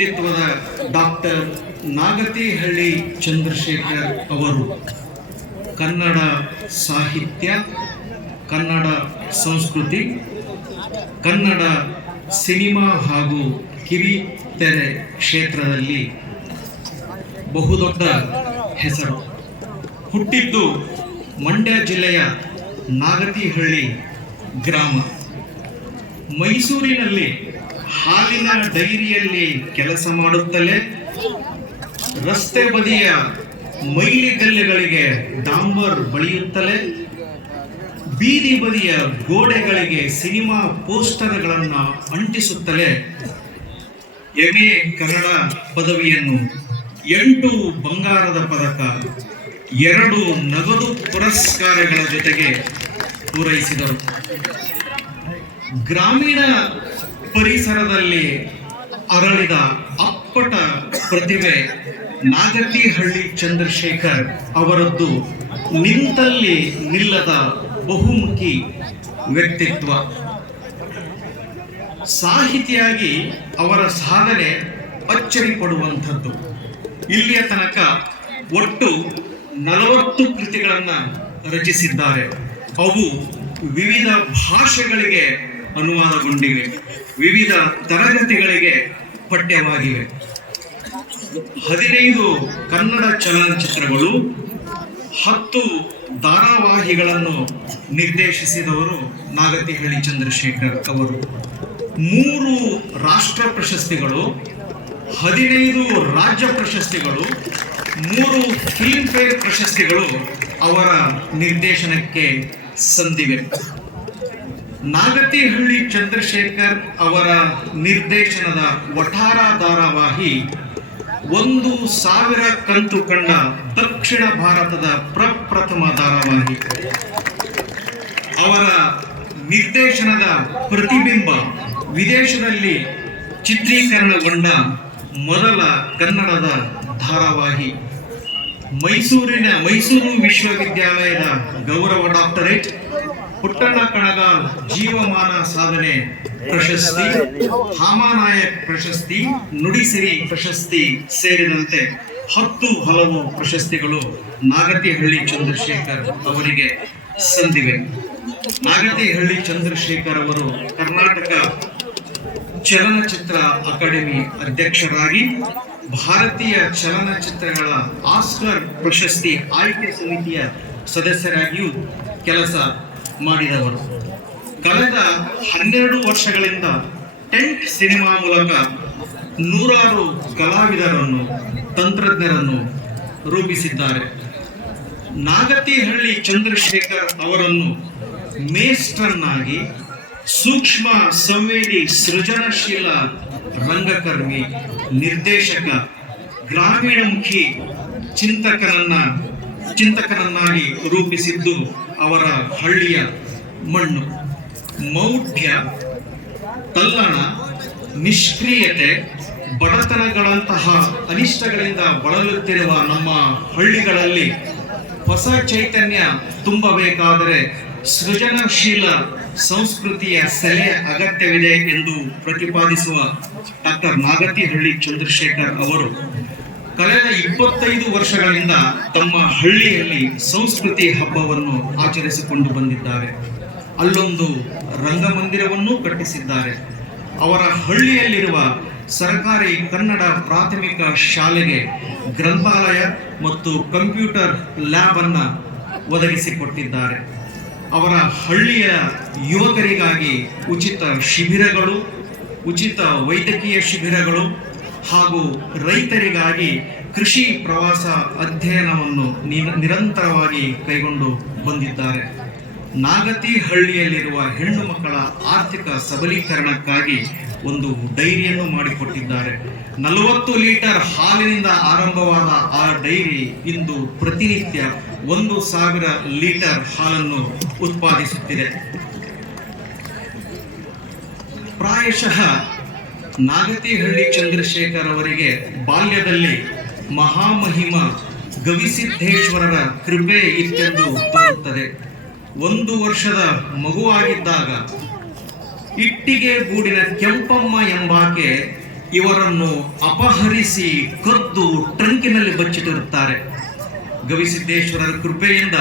ವ್ಯಕ್ತಿತ್ವದ ಡಾಕ್ಟರ್ ನಾಗತಿಹಳ್ಳಿ ಚಂದ್ರಶೇಖರ್ ಅವರು ಕನ್ನಡ ಸಾಹಿತ್ಯ, ಕನ್ನಡ ಸಂಸ್ಕೃತಿ, ಕನ್ನಡ ಸಿನಿಮಾ ಹಾಗೂ ಕಿರಿತೆರೆ ಕ್ಷೇತ್ರದಲ್ಲಿ ಬಹುದೊಡ್ಡ ಹೆಸರು. ಹುಟ್ಟಿದ್ದು ಮಂಡ್ಯ ಜಿಲ್ಲೆಯ ನಾಗತಿಹಳ್ಳಿ ಗ್ರಾಮ. ಮೈಸೂರಿನಲ್ಲಿ ಹಾಲಿನ ಡೈರಿಯಲ್ಲಿ ಕೆಲಸ ಮಾಡುತ್ತಲೇ ರಸ್ತೆ ಬದಿಯ ಮೈಲಿಗಲ್ಲುಗಳಿಗೆ ಡಾಂಬರ್ ಬಳಿಯುತ್ತಲೇ ಬೀದಿ ಬದಿಯ ಗೋಡೆಗಳಿಗೆ ಸಿನಿಮಾ ಪೋಸ್ಟರ್ಗಳನ್ನು ಅಂಟಿಸುತ್ತಲೇ MA ಕನ್ನಡ ಪದವಿಯನ್ನು 8 ಬಂಗಾರದ ಪದಕ 2 ನಗದು ಪುರಸ್ಕಾರಗಳ ಜೊತೆಗೆ ಪೂರೈಸಿದರು. ಗ್ರಾಮೀಣ ಪರಿಸರದಲ್ಲಿ ಅರಳಿದ ಅಪ್ಪಟ ಪ್ರತಿಭೆ ನಾಗತಿಹಳ್ಳಿ ಚಂದ್ರಶೇಖರ್ ಅವರದ್ದು ನಿಂತಲ್ಲಿ ನಿಲ್ಲದ ಬಹುಮುಖಿ ವ್ಯಕ್ತಿತ್ವ. ಸಾಹಿತಿಯಾಗಿ ಅವರ ಸಾಧನೆ ಅಚ್ಚರಿ ಪಡುವಂಥದ್ದು. ಇಲ್ಲಿಯ ತನಕ ಒಟ್ಟು 40 ಕೃತಿಗಳನ್ನು ರಚಿಸಿದ್ದಾರೆ. ಅವು ವಿವಿಧ ಭಾಷೆಗಳಿಗೆ ಅನುವಾದಗೊಂಡಿವೆ, ವಿವಿಧ ತರಗತಿಗಳಿಗೆ ಪಠ್ಯವಾಗಿವೆ. 15 ಕನ್ನಡ ಚಲನಚಿತ್ರಗಳು, 10 ಧಾರಾವಾಹಿಗಳನ್ನು ನಿರ್ದೇಶಿಸಿದವರು ನಾಗತಿಹಳ್ಳಿ ಚಂದ್ರಶೇಖರ್ ಅವರು. 3 ರಾಷ್ಟ್ರ ಪ್ರಶಸ್ತಿಗಳು, 15 ರಾಜ್ಯ ಪ್ರಶಸ್ತಿಗಳು, 3 ಫಿಲ್ಮ್ ಫೇರ್ ಪ್ರಶಸ್ತಿಗಳು ಅವರ ನಿರ್ದೇಶನಕ್ಕೆ ಸಂದಿವೆ. ನಾಗತಿಹಳ್ಳಿ ಚಂದ್ರಶೇಖರ್ ಅವರ ನಿರ್ದೇಶನದ ವಠಾರ ಧಾರಾವಾಹಿ 1000 ಕಂತು ಕಂಡ ದಕ್ಷಿಣ ಭಾರತದ ಪ್ರಪ್ರಥಮ ಧಾರಾವಾಹಿ. ಅವರ ನಿರ್ದೇಶನದ ಪ್ರತಿಬಿಂಬ ವಿದೇಶದಲ್ಲಿ ಚಿತ್ರೀಕರಣಗೊಂಡ ಮೊದಲ ಕನ್ನಡದ ಧಾರಾವಾಹಿ. ಮೈಸೂರು ವಿಶ್ವವಿದ್ಯಾಲಯದ ಗೌರವ ಡಾಕ್ಟರೇಟ್, ಪುಟ್ಟಣ್ಣ ಕಣಗಾಲ್ ಜೀವಮಾನ ಸಾಧನೆ ಪ್ರಶಸ್ತಿ, ಹಾಮಾನಾಯಕ್ ಪ್ರಶಸ್ತಿ, ನುಡಿಸಿರಿ ಪ್ರಶಸ್ತಿ ಸೇರಿದಂತೆ 10 ಹಲವು ಪ್ರಶಸ್ತಿಗಳು ನಾಗತಿಹಳ್ಳಿ ಚಂದ್ರಶೇಖರ್ ಅವರಿಗೆ ಸಂದಿವೆ. ನಾಗತಿಹಳ್ಳಿ ಚಂದ್ರಶೇಖರ್ ಅವರು ಕರ್ನಾಟಕ ಚಲನಚಿತ್ರ ಅಕಾಡೆಮಿ ಅಧ್ಯಕ್ಷರಾಗಿ, ಭಾರತೀಯ ಚಲನಚಿತ್ರಗಳ ಆಸ್ಕರ್ ಪ್ರಶಸ್ತಿ ಆಯ್ಕೆ ಸಮಿತಿಯ ಸದಸ್ಯರಾಗಿಯೂ ಕೆಲಸ ಮಾಡಿದವರು. ಕಳೆದ 12 ವರ್ಷಗಳಿಂದ ಟೆಂಟ್ ಸಿನಿಮಾ ಮೂಲಕ 100 ಕಲಾವಿದರನ್ನು, ತಂತ್ರಜ್ಞರನ್ನು ರೂಪಿಸಿದ್ದಾರೆ. ನಾಗತಿಹಳ್ಳಿ ಚಂದ್ರಶೇಖರ್ ಅವರನ್ನು ಮೇಸ್ಟ್ರನ್ನಾಗಿ, ಸೂಕ್ಷ್ಮ ಸಂವೇದಿ ಸೃಜನಶೀಲ ರಂಗಕರ್ಮಿ, ನಿರ್ದೇಶಕ, ಗ್ರಾಮೀಣಮುಖಿ ಚಿಂತಕನನ್ನಾಗಿ ರೂಪಿಸಿದ್ದು ಅವರ ಹಳ್ಳಿಯ ಮಣ್ಣು. ಮೌಢ್ಯ, ತಲ್ಲಣ, ನಿಷ್ಕ್ರಿಯತೆ, ಬಡತನಗಳಂತಹ ಅನಿಷ್ಟಗಳಿಂದ ಬಳಲುತ್ತಿರುವ ನಮ್ಮ ಹಳ್ಳಿಗಳಲ್ಲಿ ಹೊಸ ಚೈತನ್ಯ ತುಂಬಬೇಕಾದರೆ ಸೃಜನಶೀಲ ಸಂಸ್ಕೃತಿಯ ಸೆಲೆ ಅಗತ್ಯವಿದೆ ಎಂದು ಪ್ರತಿಪಾದಿಸುವ ಡಾಕ್ಟರ್ ನಾಗತಿಹಳ್ಳಿ ಚಂದ್ರಶೇಖರ್ ಅವರು ಕಳೆದ 25 ವರ್ಷಗಳಿಂದ ತಮ್ಮ ಹಳ್ಳಿಯಲ್ಲಿ ಸಂಸ್ಕೃತಿ ಹಬ್ಬವನ್ನು ಆಚರಿಸಿಕೊಂಡು ಬಂದಿದ್ದಾರೆ. ಅಲ್ಲೊಂದು ರಂಗಮಂದಿರವನ್ನು ಕಟ್ಟಿಸಿದ್ದಾರೆ. ಅವರ ಹಳ್ಳಿಯಲ್ಲಿರುವ ಸರ್ಕಾರಿ ಕನ್ನಡ ಪ್ರಾಥಮಿಕ ಶಾಲೆಗೆ ಗ್ರಂಥಾಲಯ ಮತ್ತು ಕಂಪ್ಯೂಟರ್ ಲ್ಯಾಬ್ ಅನ್ನು ಒದಗಿಸಿಕೊಟ್ಟಿದ್ದಾರೆ. ಅವರ ಹಳ್ಳಿಯ ಯುವಕರಿಗಾಗಿ ಉಚಿತ ಶಿಬಿರಗಳು, ಉಚಿತ ವೈದ್ಯಕೀಯ ಶಿಬಿರಗಳು ಹಾಗೂ ರೈತರಿಗಾಗಿ ಕೃಷಿ ಪ್ರವಾಸ ಅಧ್ಯಯನವನ್ನು ನಿರಂತರವಾಗಿ ಕೈಗೊಂಡು ಬಂದಿದ್ದಾರೆ. ನಾಗತಿಹಳ್ಳಿಯಲ್ಲಿರುವ ಹೆಣ್ಣು ಮಕ್ಕಳ ಆರ್ಥಿಕ ಸಬಲೀಕರಣಕ್ಕಾಗಿ ಒಂದು ಡೈರಿಯನ್ನು ಮಾಡಿಕೊಟ್ಟಿದ್ದಾರೆ. 40 ಲೀಟರ್ ಹಾಲಿನಿಂದ ಆರಂಭವಾದ ಆ ಡೈರಿ ಇಂದು ಪ್ರತಿನಿತ್ಯ 1000 ಲೀಟರ್ ಹಾಲನ್ನು ಉತ್ಪಾದಿಸುತ್ತಿದೆ. ಪ್ರಾಯಶಃ ನಾಗತಿಹಳ್ಳಿ ಚಂದ್ರಶೇಖರ್ ಅವರಿಗೆ ಬಾಲ್ಯದಲ್ಲಿ ಮಹಾಮಹಿಮ ಗವಿಸಿದ್ದೇಶ್ವರರ ಕೃಪೆ ಇತ್ತೆಂದು ತೋರುತ್ತದೆ. 1 ವರ್ಷದ ಮಗುವಾಗಿದ್ದಾಗ ಇಟ್ಟಿಗೆ ಗೂಡಿನ ಕೆಂಪಮ್ಮ ಎಂಬಾಕೆ ಇವರನ್ನು ಅಪಹರಿಸಿ ಕದ್ದು ಟ್ರಂಕಿನಲ್ಲಿ ಬಚ್ಚಿಟ್ಟಿರುತ್ತಾರೆ. ಗವಿಸಿದ್ದೇಶ್ವರರ ಕೃಪೆಯಿಂದ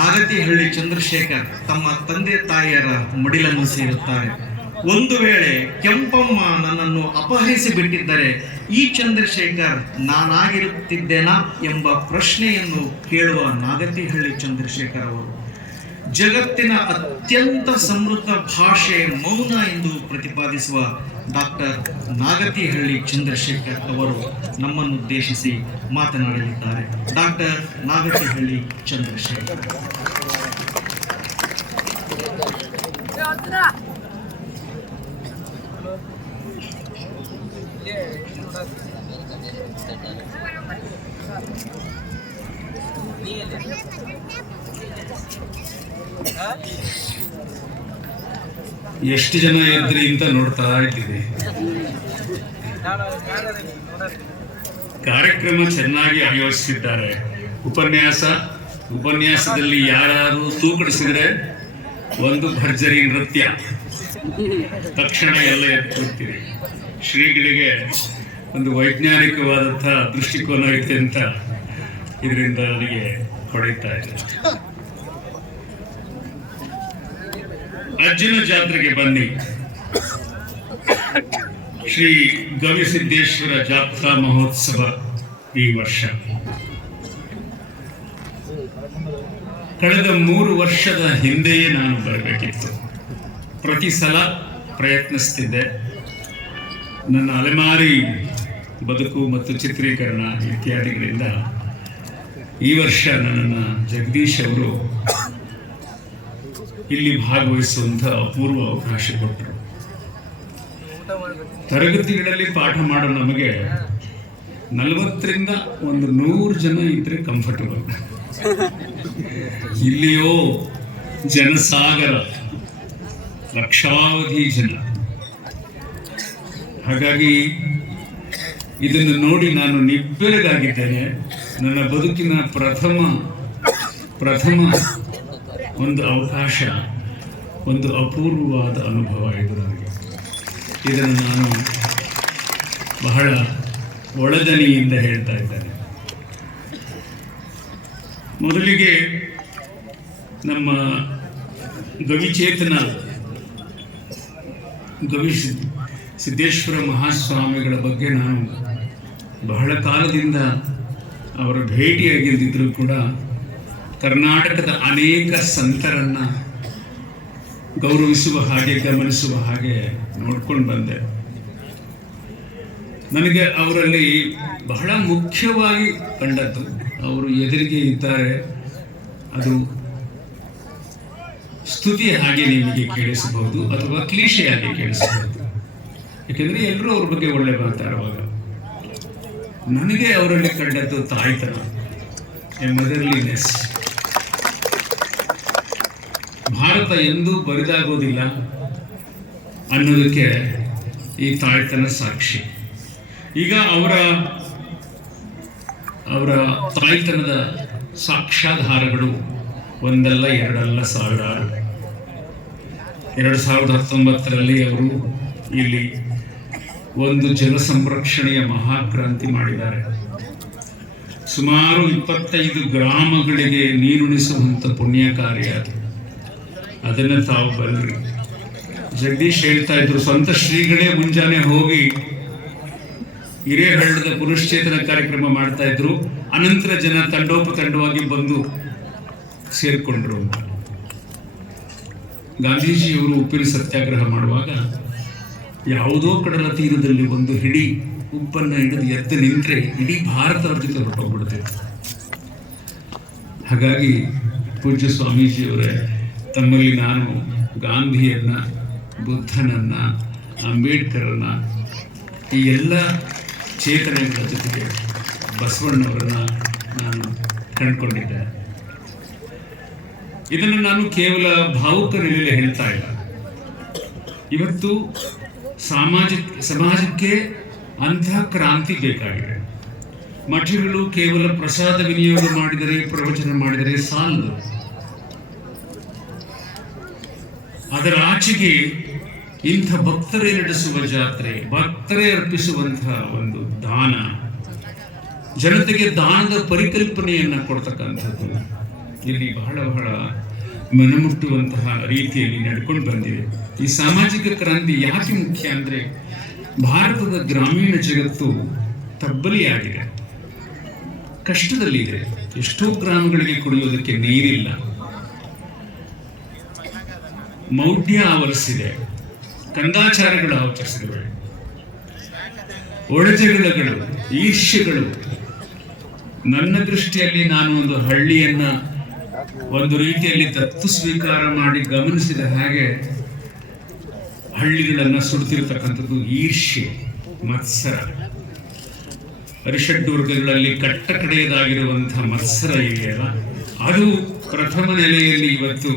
ನಾಗತಿಹಳ್ಳಿ ಚಂದ್ರಶೇಖರ್ ತಮ್ಮ ತಂದೆ ತಾಯಿಯರ ಮಡಿಲನ್ನು ಸೇರುತ್ತಾರೆ. ಒಂದು ವೇಳೆ ಕೆಂಪಮ್ಮ ನನ್ನನ್ನು ಅಪಹರಿಸಿ ಬಿಟ್ಟಿದ್ದರೆ ಈ ಚಂದ್ರಶೇಖರ್ ನಾನಾಗಿರುತ್ತಿದ್ದೇನಾ ಎಂಬ ಪ್ರಶ್ನೆಯನ್ನು ಕೇಳುವ ನಾಗತಿಹಳ್ಳಿ ಚಂದ್ರಶೇಖರ್ ಅವರು ಜಗತ್ತಿನ ಅತ್ಯಂತ ಸಮೃದ್ಧ ಭಾಷೆ ಮೌನ ಎಂದು ಪ್ರತಿಪಾದಿಸುವ ಡಾಕ್ಟರ್ ನಾಗತಿಹಳ್ಳಿ ಚಂದ್ರಶೇಖರ್ ಅವರು ನಮ್ಮನ್ನುದ್ದೇಶಿಸಿ ಮಾತನಾಡಲಿದ್ದಾರೆ. ಡಾಕ್ಟರ್ ನಾಗತಿಹಳ್ಳಿ ಚಂದ್ರಶೇಖರ್. ಎಷ್ಟು ಜನ ಇದ್ರಿ ಅಂತ ನೋಡ್ತಾ ಇದ್ದೀವಿ. ಕಾರ್ಯಕ್ರಮ ಚೆನ್ನಾಗಿ ಆಯೋಜಿಸಿದ್ದಾರೆ. ಉಪನ್ಯಾಸದಲ್ಲಿ ಯಾರು ತೂಕಡಿಸಿದ್ರೆ ಒಂದು ಭರ್ಜರಿ ನೃತ್ಯ, ತಕ್ಷಣ ಎಲ್ಲ ಎದ್ದುಕೊಳ್ತೀರಿ. ಶ್ರೀಗಳಿಗೆ ಒಂದು ವೈಜ್ಞಾನಿಕವಾದಂತಹ ದೃಷ್ಟಿಕೋನ ಐತೆ ಅಂತ ಇದರಿಂದ ನನಗೆ ಹೊಡೆಯುತ್ತಾ ಇದೆ. ಅರ್ಜುನ ಜಾತ್ರೆಗೆ ಬನ್ನಿ. ಶ್ರೀ ಗವಿಸಿದ್ದೇಶ್ವರ ಜಾತ್ರಾ ಮಹೋತ್ಸವ ಈ ವರ್ಷ ಕಳೆದ 3 ವರ್ಷದ ಹಿಂದೆಯೇ ನಾನು ಬರಬೇಕಿತ್ತು. ಪ್ರತಿ ಸಲ ಪ್ರಯತ್ನಿಸ್ತಿದ್ದೆ. ನನ್ನ ಅಲೆಮಾರಿ ಬದುಕು ಮತ್ತು ಚಿತ್ರೀಕರಣ ಇತ್ಯಾದಿಗಳಿಂದ ಈ ವರ್ಷ ನನ್ನನ್ನು ಜಗದೀಶ್ ಅವರು ಇಲ್ಲಿ ಭಾಗವಹಿಸುವಂಥ ಅಪೂರ್ವ ಅವಕಾಶ ಕೊಟ್ಟರು. ತರಗತಿಗಳಲ್ಲಿ ಪಾಠ ಮಾಡೋ ನಮಗೆ 40ರಿಂದ 100 ಜನ ಇದ್ರೆ ಕಂಫರ್ಟಬಲ್. ಇಲ್ಲಿಯೋ ಜನಸಾಗರ, ಲಕ್ಷಾವಧಿ ಜನ. ಹಾಗಾಗಿ ಇದನ್ನು ನೋಡಿ ನಾನು ನಿಬ್ಬೆರಗಾಗಿದ್ದೇನೆ. ನನ್ನ ಬದುಕಿನ ಪ್ರಥಮ ಒಂದು ಅವಕಾಶ, ಒಂದು ಅಪೂರ್ವವಾದ ಅನುಭವ ಇದು ನನಗೆ. ಇದನ್ನು ನಾನು ಬಹಳ ಒಳದನಿಯಿಂದ ಹೇಳ್ತಾ ಇದ್ದೇನೆ. ಮೊದಲಿಗೆ ನಮ್ಮ ಸಿದ್ದೇಶ್ವರ ಮಹಾಸ್ವಾಮಿಗಳ ಬಗ್ಗೆ ನಾನು ಬಹಳ ಕಾಲದಿಂದ ಅವರ ಭೇಟಿಯಾಗಿದ್ದರೂ ಕೂಡ ಕರ್ನಾಟಕದ ಅನೇಕ ಸಂತರನ್ನು ಗೌರವಿಸುವ ಹಾಗೆ, ಗಮನಿಸುವ ಹಾಗೆ ನೋಡ್ಕೊಂಡು ಬಂದೆ. ನನಗೆ ಅವರಲ್ಲಿ ಬಹಳ ಮುಖ್ಯವಾಗಿ ಕಂಡದ್ದು, ಅವರು ಎದುರಿಗೆ ಇದ್ದಾರೆ, ಅದು ಸ್ತುತಿ ಹಾಗೆ ನಿಮಗೆ ಕೇಳಿಸಬಹುದು ಅಥವಾ ಕ್ಲೀಶೆಯಾಗಿ ಕೇಳಿಸಬಹುದು. ಯಾಕೆಂದರೆ ಎಲ್ಲರೂ ಅವ್ರ ಬಗ್ಗೆ ಒಳ್ಳೆ ಮಾತಾಡುವಾಗ ನನಗೆ ಅವರಲ್ಲಿ ಕಂಡದ್ದು ತಾಯ್ತನ, ಎ ಮದರ್ಲಿನೆಸ್. ಭಾರತ ಎಂದೂ ಬರಿದಾಗೋದಿಲ್ಲ ಅನ್ನೋದಕ್ಕೆ ಈ ತಾಯ್ತನ ಸಾಕ್ಷಿ. ಈಗ ಅವರ ತಾಯ್ತನದ ಸಾಕ್ಷ್ಯಾಧಾರಗಳು ಒಂದಲ್ಲ ಎರಡಲ್ಲ ಸಾವಿರಾರು. 2019ರಲ್ಲಿ ಅವರು ಇಲ್ಲಿ ಒಂದು ಜಲ ಸಂರಕ್ಷಣೆಯ ಮಹಾಕ್ರಾಂತಿ ಮಾಡಿದ್ದಾರೆ. ಸುಮಾರು 25 ಗ್ರಾಮಗಳಿಗೆ ನೀರುಣಿಸುವಂಥ ಪುಣ್ಯ ಕಾರ್ಯ ಅದು. ಅದನ್ನು ತಾವು ಬಲ್ರಿ. ಜಗದೀಶ್ ಹೇಳ್ತಾ ಇದ್ರು, ಸ್ವಂತ ಶ್ರೀಗಳೇ ಮುಂಜಾನೆ ಹೋಗಿ ಹಿರೇಹಳ್ಳದ ಪುನಶ್ಚೇತನ ಕಾರ್ಯಕ್ರಮ ಮಾಡ್ತಾ ಇದ್ರು. ಅನಂತರ ಜನ ತಂಡೋಪತಂಡವಾಗಿ ಬಂದು ಸೇರಿಕೊಂಡ್ರು ಅಂತ. ಗಾಂಧೀಜಿಯವರು ಉಪ್ಪಿನ ಸತ್ಯಾಗ್ರಹ ಮಾಡುವಾಗ ಯಾವುದೋ ಕಡಲ ತೀರದಲ್ಲಿ ಒಂದು ಹಿಡಿ ಉಪ್ಪನ್ನು ಹಿಡಿದು ಎದ್ದು ನಿಂತರೆ ಇಡೀ ಭಾರತ ಅವ್ರ ಜೊತೆ ಹೊರಟೋಗ್ಬಿಡ್ತೈತೆ. ಹಾಗಾಗಿ ಪೂಜ್ಯ ಸ್ವಾಮೀಜಿಯವರೇ, ತಮ್ಮಲ್ಲಿ ನಾನು ಗಾಂಧಿಯನ್ನ, ಬುದ್ಧನನ್ನ, ಅಂಬೇಡ್ಕರನ್ನ, ಈ ಎಲ್ಲ ಚೇತನೆಗಳ ಜೊತೆಗೆ ಬಸವಣ್ಣವರನ್ನ ನಾನು ಕಂಡುಕೊಂಡಿದ್ದೆ. ಇದನ್ನು ನಾನು ಕೇವಲ ಭಾವುಕ ನೆಲೆಯಲ್ಲಿ ಹೇಳ್ತಾ ಇಲ್ಲ. ಇವತ್ತು ಸಮಾಜಕ್ಕೆ ಅಂತಹ ಕ್ರಾಂತಿ ಬೇಕಾಗಿದೆ. ಮಠಗಳು ಕೇವಲ ಪ್ರಸಾದ ವಿನಿಯೋಗ ಮಾಡಿದರೆ, ಪ್ರವಚನ ಮಾಡಿದರೆ ಸಾಲದು. ಅದರ ಆಚೆಗೆ ಇಂಥ ಭಕ್ತರೇ ನಡೆಸುವ ಜಾತ್ರೆ, ಭಕ್ತರೇ ಅರ್ಪಿಸುವಂತಹ ಒಂದು ದಾನ, ಜನತೆಗೆ ದಾನದ ಪರಿಕಲ್ಪನೆಯನ್ನ ಕೊಡ್ತಕ್ಕಂಥದ್ದು ಇಲ್ಲಿ ಬಹಳ ಬಹಳ ಮನಮುಟ್ಟುವಂತಹ ರೀತಿಯಲ್ಲಿ ನಡ್ಕೊಂಡು ಬಂದಿದೆ. ಈ ಸಾಮಾಜಿಕ ಕ್ರಾಂತಿ ಯಾಕೆ ಮುಖ್ಯ ಅಂದ್ರೆ ಭಾರತದ ಗ್ರಾಮೀಣ ಜಗತ್ತು ತಬ್ಬಲಿಯಾಗಿದೆ, ಕಷ್ಟದಲ್ಲಿದೆ. ಎಷ್ಟೋ ಗ್ರಾಮಗಳಿಗೆ ಕುಡಿಯೋದಕ್ಕೆ ನೀರಿಲ್ಲ, ಮೌಢ್ಯ ಆವರಿಸಿದೆ, ಕಂದಾಚಾರಗಳು ಆವರಿಸಿವೆ, ಒಳಜಗಳಗಳು, ಈರ್ಷ್ಯಗಳು. ನನ್ನ ದೃಷ್ಟಿಯಲ್ಲಿ ನಾನು ಒಂದು ಹಳ್ಳಿಯನ್ನ ಒಂದು ರೀತಿಯಲ್ಲಿ ದತ್ತು ಸ್ವೀಕಾರ ಮಾಡಿ ಗಮನಿಸಿದ ಹಾಗೆ ಹಳ್ಳಿಗಳನ್ನ ಸುಡ್ತಿರ್ತಕ್ಕಂಥದ್ದು ಈರ್ಷ್ಯೆ, ಮತ್ಸರ. ಅರಿಷಡ್ ವರ್ಗಗಳಲ್ಲಿ ಕಟ್ಟ ಕಡೆಯದಾಗಿರುವಂತಹ ಮತ್ಸರ ಇದೆಯಲ್ಲ, ಅದು ಪ್ರಥಮ ನೆಲೆಯಲ್ಲಿ ಇವತ್ತು